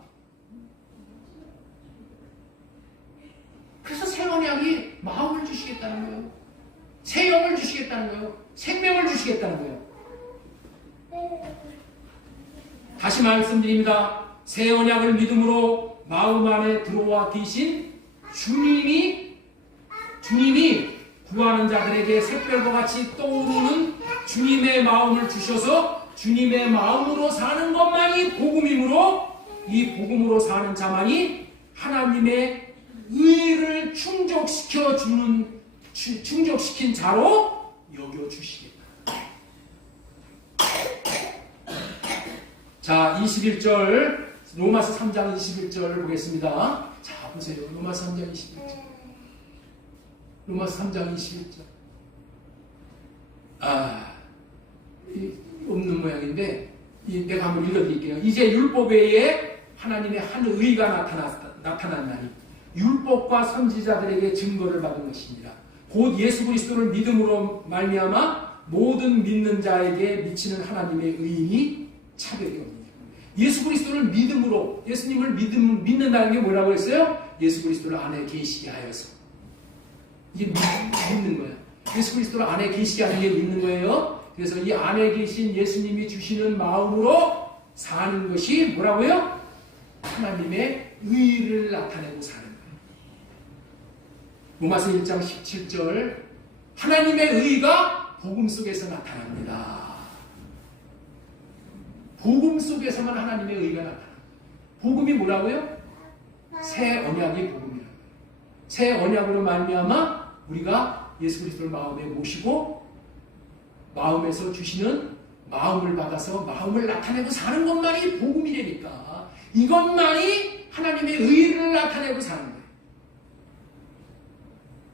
그래서 새 언약이 마음을 주시겠다는 거예요. 새 영을 주시겠다는 거예요. 생명을 주시겠다는 거예요. 다시 말씀드립니다. 새 언약을 믿음으로 마음 안에 들어와 계신 주님이 구하는 자들에게 샛별과 같이 떠오르는 주님의 마음을 주셔서 주님의 마음으로 사는 것만이 복음이므로 이 복음으로 사는 자만이 하나님의 의를 충족시킨 자로 여겨주시겠다. 자, 21절 로마서 3장 21절 보겠습니다. 자, 보세요. 로마서 3장 21절. 로마서 3장 21절. 없는 모양인데 내가 한번 읽어드릴게요. 이제 율법 외에 하나님의 한 의가 나타났나니 율법과 선지자들에게 증거를 받은 것입니다. 곧 예수 그리스도를 믿음으로 말미암아 모든 믿는 자에게 미치는 하나님의 의인이 차별이 없느니라. 예수 그리스도를 믿음으로 예수님을 믿는다는 게 뭐라고 했어요? 예수 그리스도를 안에 계시게 하여서. 이게 믿는 거예요. 예수 그리스도를 안에 계시게 하는 게 믿는 거예요. 그래서 이 안에 계신 예수님이 주시는 마음으로 사는 것이 뭐라고요? 하나님의 의를 나타내고 사는 거예요. 로마서 1장 17절 하나님의 의가 복음 속에서 나타납니다. 복음 속에서만 하나님의 의가 나타납니다. 복음이 뭐라고요? 새 언약이 복음이라고요. 새 언약으로 말미암아 우리가 예수 그리스도를 마음에 모시고 마음에서 주시는 마음을 받아서 마음을 나타내고 사는 것만이 복음이라니까. 이것만이 하나님의 의를 나타내고 사는 거예요.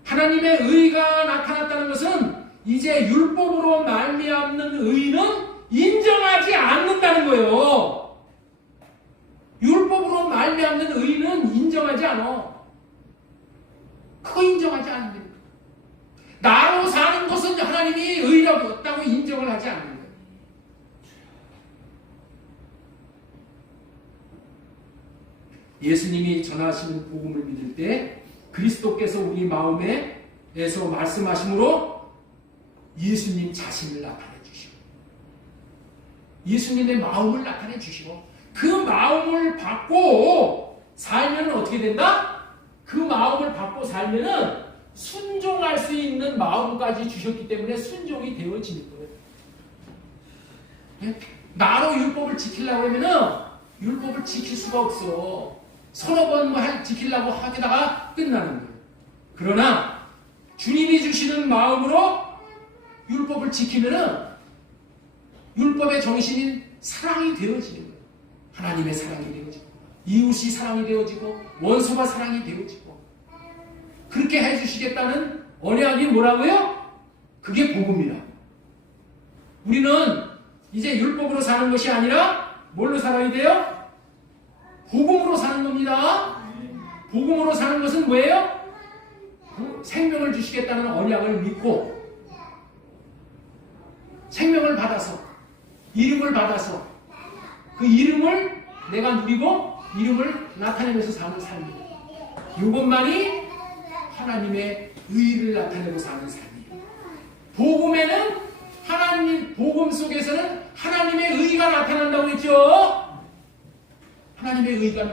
하나님의 의가 나타났다는 것은 이제 율법으로 말미암는 의는 인정하지 않는다는 거예요. 율법으로 말미암는 의는 인정하지 않아. 그거 인정하지 않는 거예요. 나로 사는 것은 하나님이 의롭다고 인정을 하지 않는 거예요. 예수님이 전하시는 복음을 믿을 때 그리스도께서 우리 마음에서 말씀하심으로 예수님 자신을 나타내 주시고 예수님의 마음을 나타내 주시고 그 마음을 받고 살면 어떻게 된다? 그 마음을 받고 살면은 순종할 수 있는 마음까지 주셨기 때문에 순종이 되어지는 거예요. 예? 나로 율법을 지키려고 하면은 율법을 지킬 수가 없어. 서너 번 지키려고 하다가 끝나는 거예요. 그러나 주님이 주시는 마음으로 율법을 지키면은 율법의 정신인 사랑이 되어지는 거예요. 하나님의 사랑이 되어지고 이웃이 사랑이 되어지고 원수가 사랑이 되어지고 그렇게 해주시겠다는 언약이 뭐라고요? 그게 복음이다. 우리는 이제 율법으로 사는 것이 아니라 뭘로 살아야 돼요? 복음으로 사는 겁니다. 복음으로 사는 것은 뭐예요? 생명을 주시겠다는 언약을 믿고 생명을 받아서 이름을 받아서 그 이름을 내가 누리고 이름을 나타내면서 사는 삶이에요. 이것만이 하나님의 의를 나타내고 사는 삶이에요. 복음에는 하나님, 복음 속에서는 하나님의 의가 나타난다고 했죠. 하나님의 의가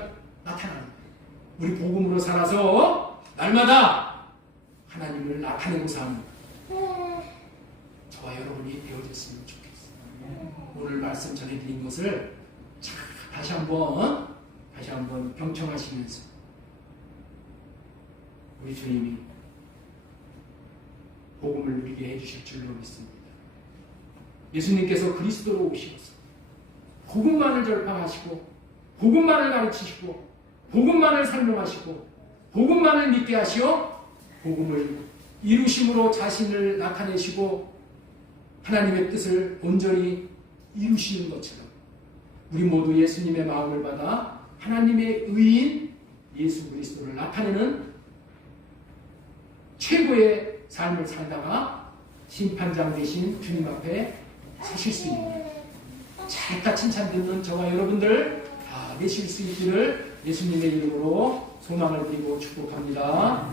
나타나는 거예요. 우리 복음으로 살아서 날마다 하나님을 나타내고 사는 저와 여러분이 되어졌으면 좋겠어요. 오늘 말씀 전해드린 것을 다시 한번 경청하시면서 우리 주님이 복음을 누리게 해주실 줄로 믿습니다. 예수님께서 그리스도로 오셔서 복음만을 전파하시고 복음만을 가르치시고 복음만을 설명하시고 복음만을 믿게 하시어 복음을 이루심으로 자신을 나타내시고 하나님의 뜻을 온전히 이루시는 것처럼 우리 모두 예수님의 마음을 받아 하나님의 의인 예수 그리스도를 나타내는 최고의 삶을 살다가 심판장 되신 주님 앞에 서실 수 있는 잘다 칭찬 듣는 저와 여러분들 다 되실 수 있기를 예수님의 이름으로 소망을 드리고 축복합니다.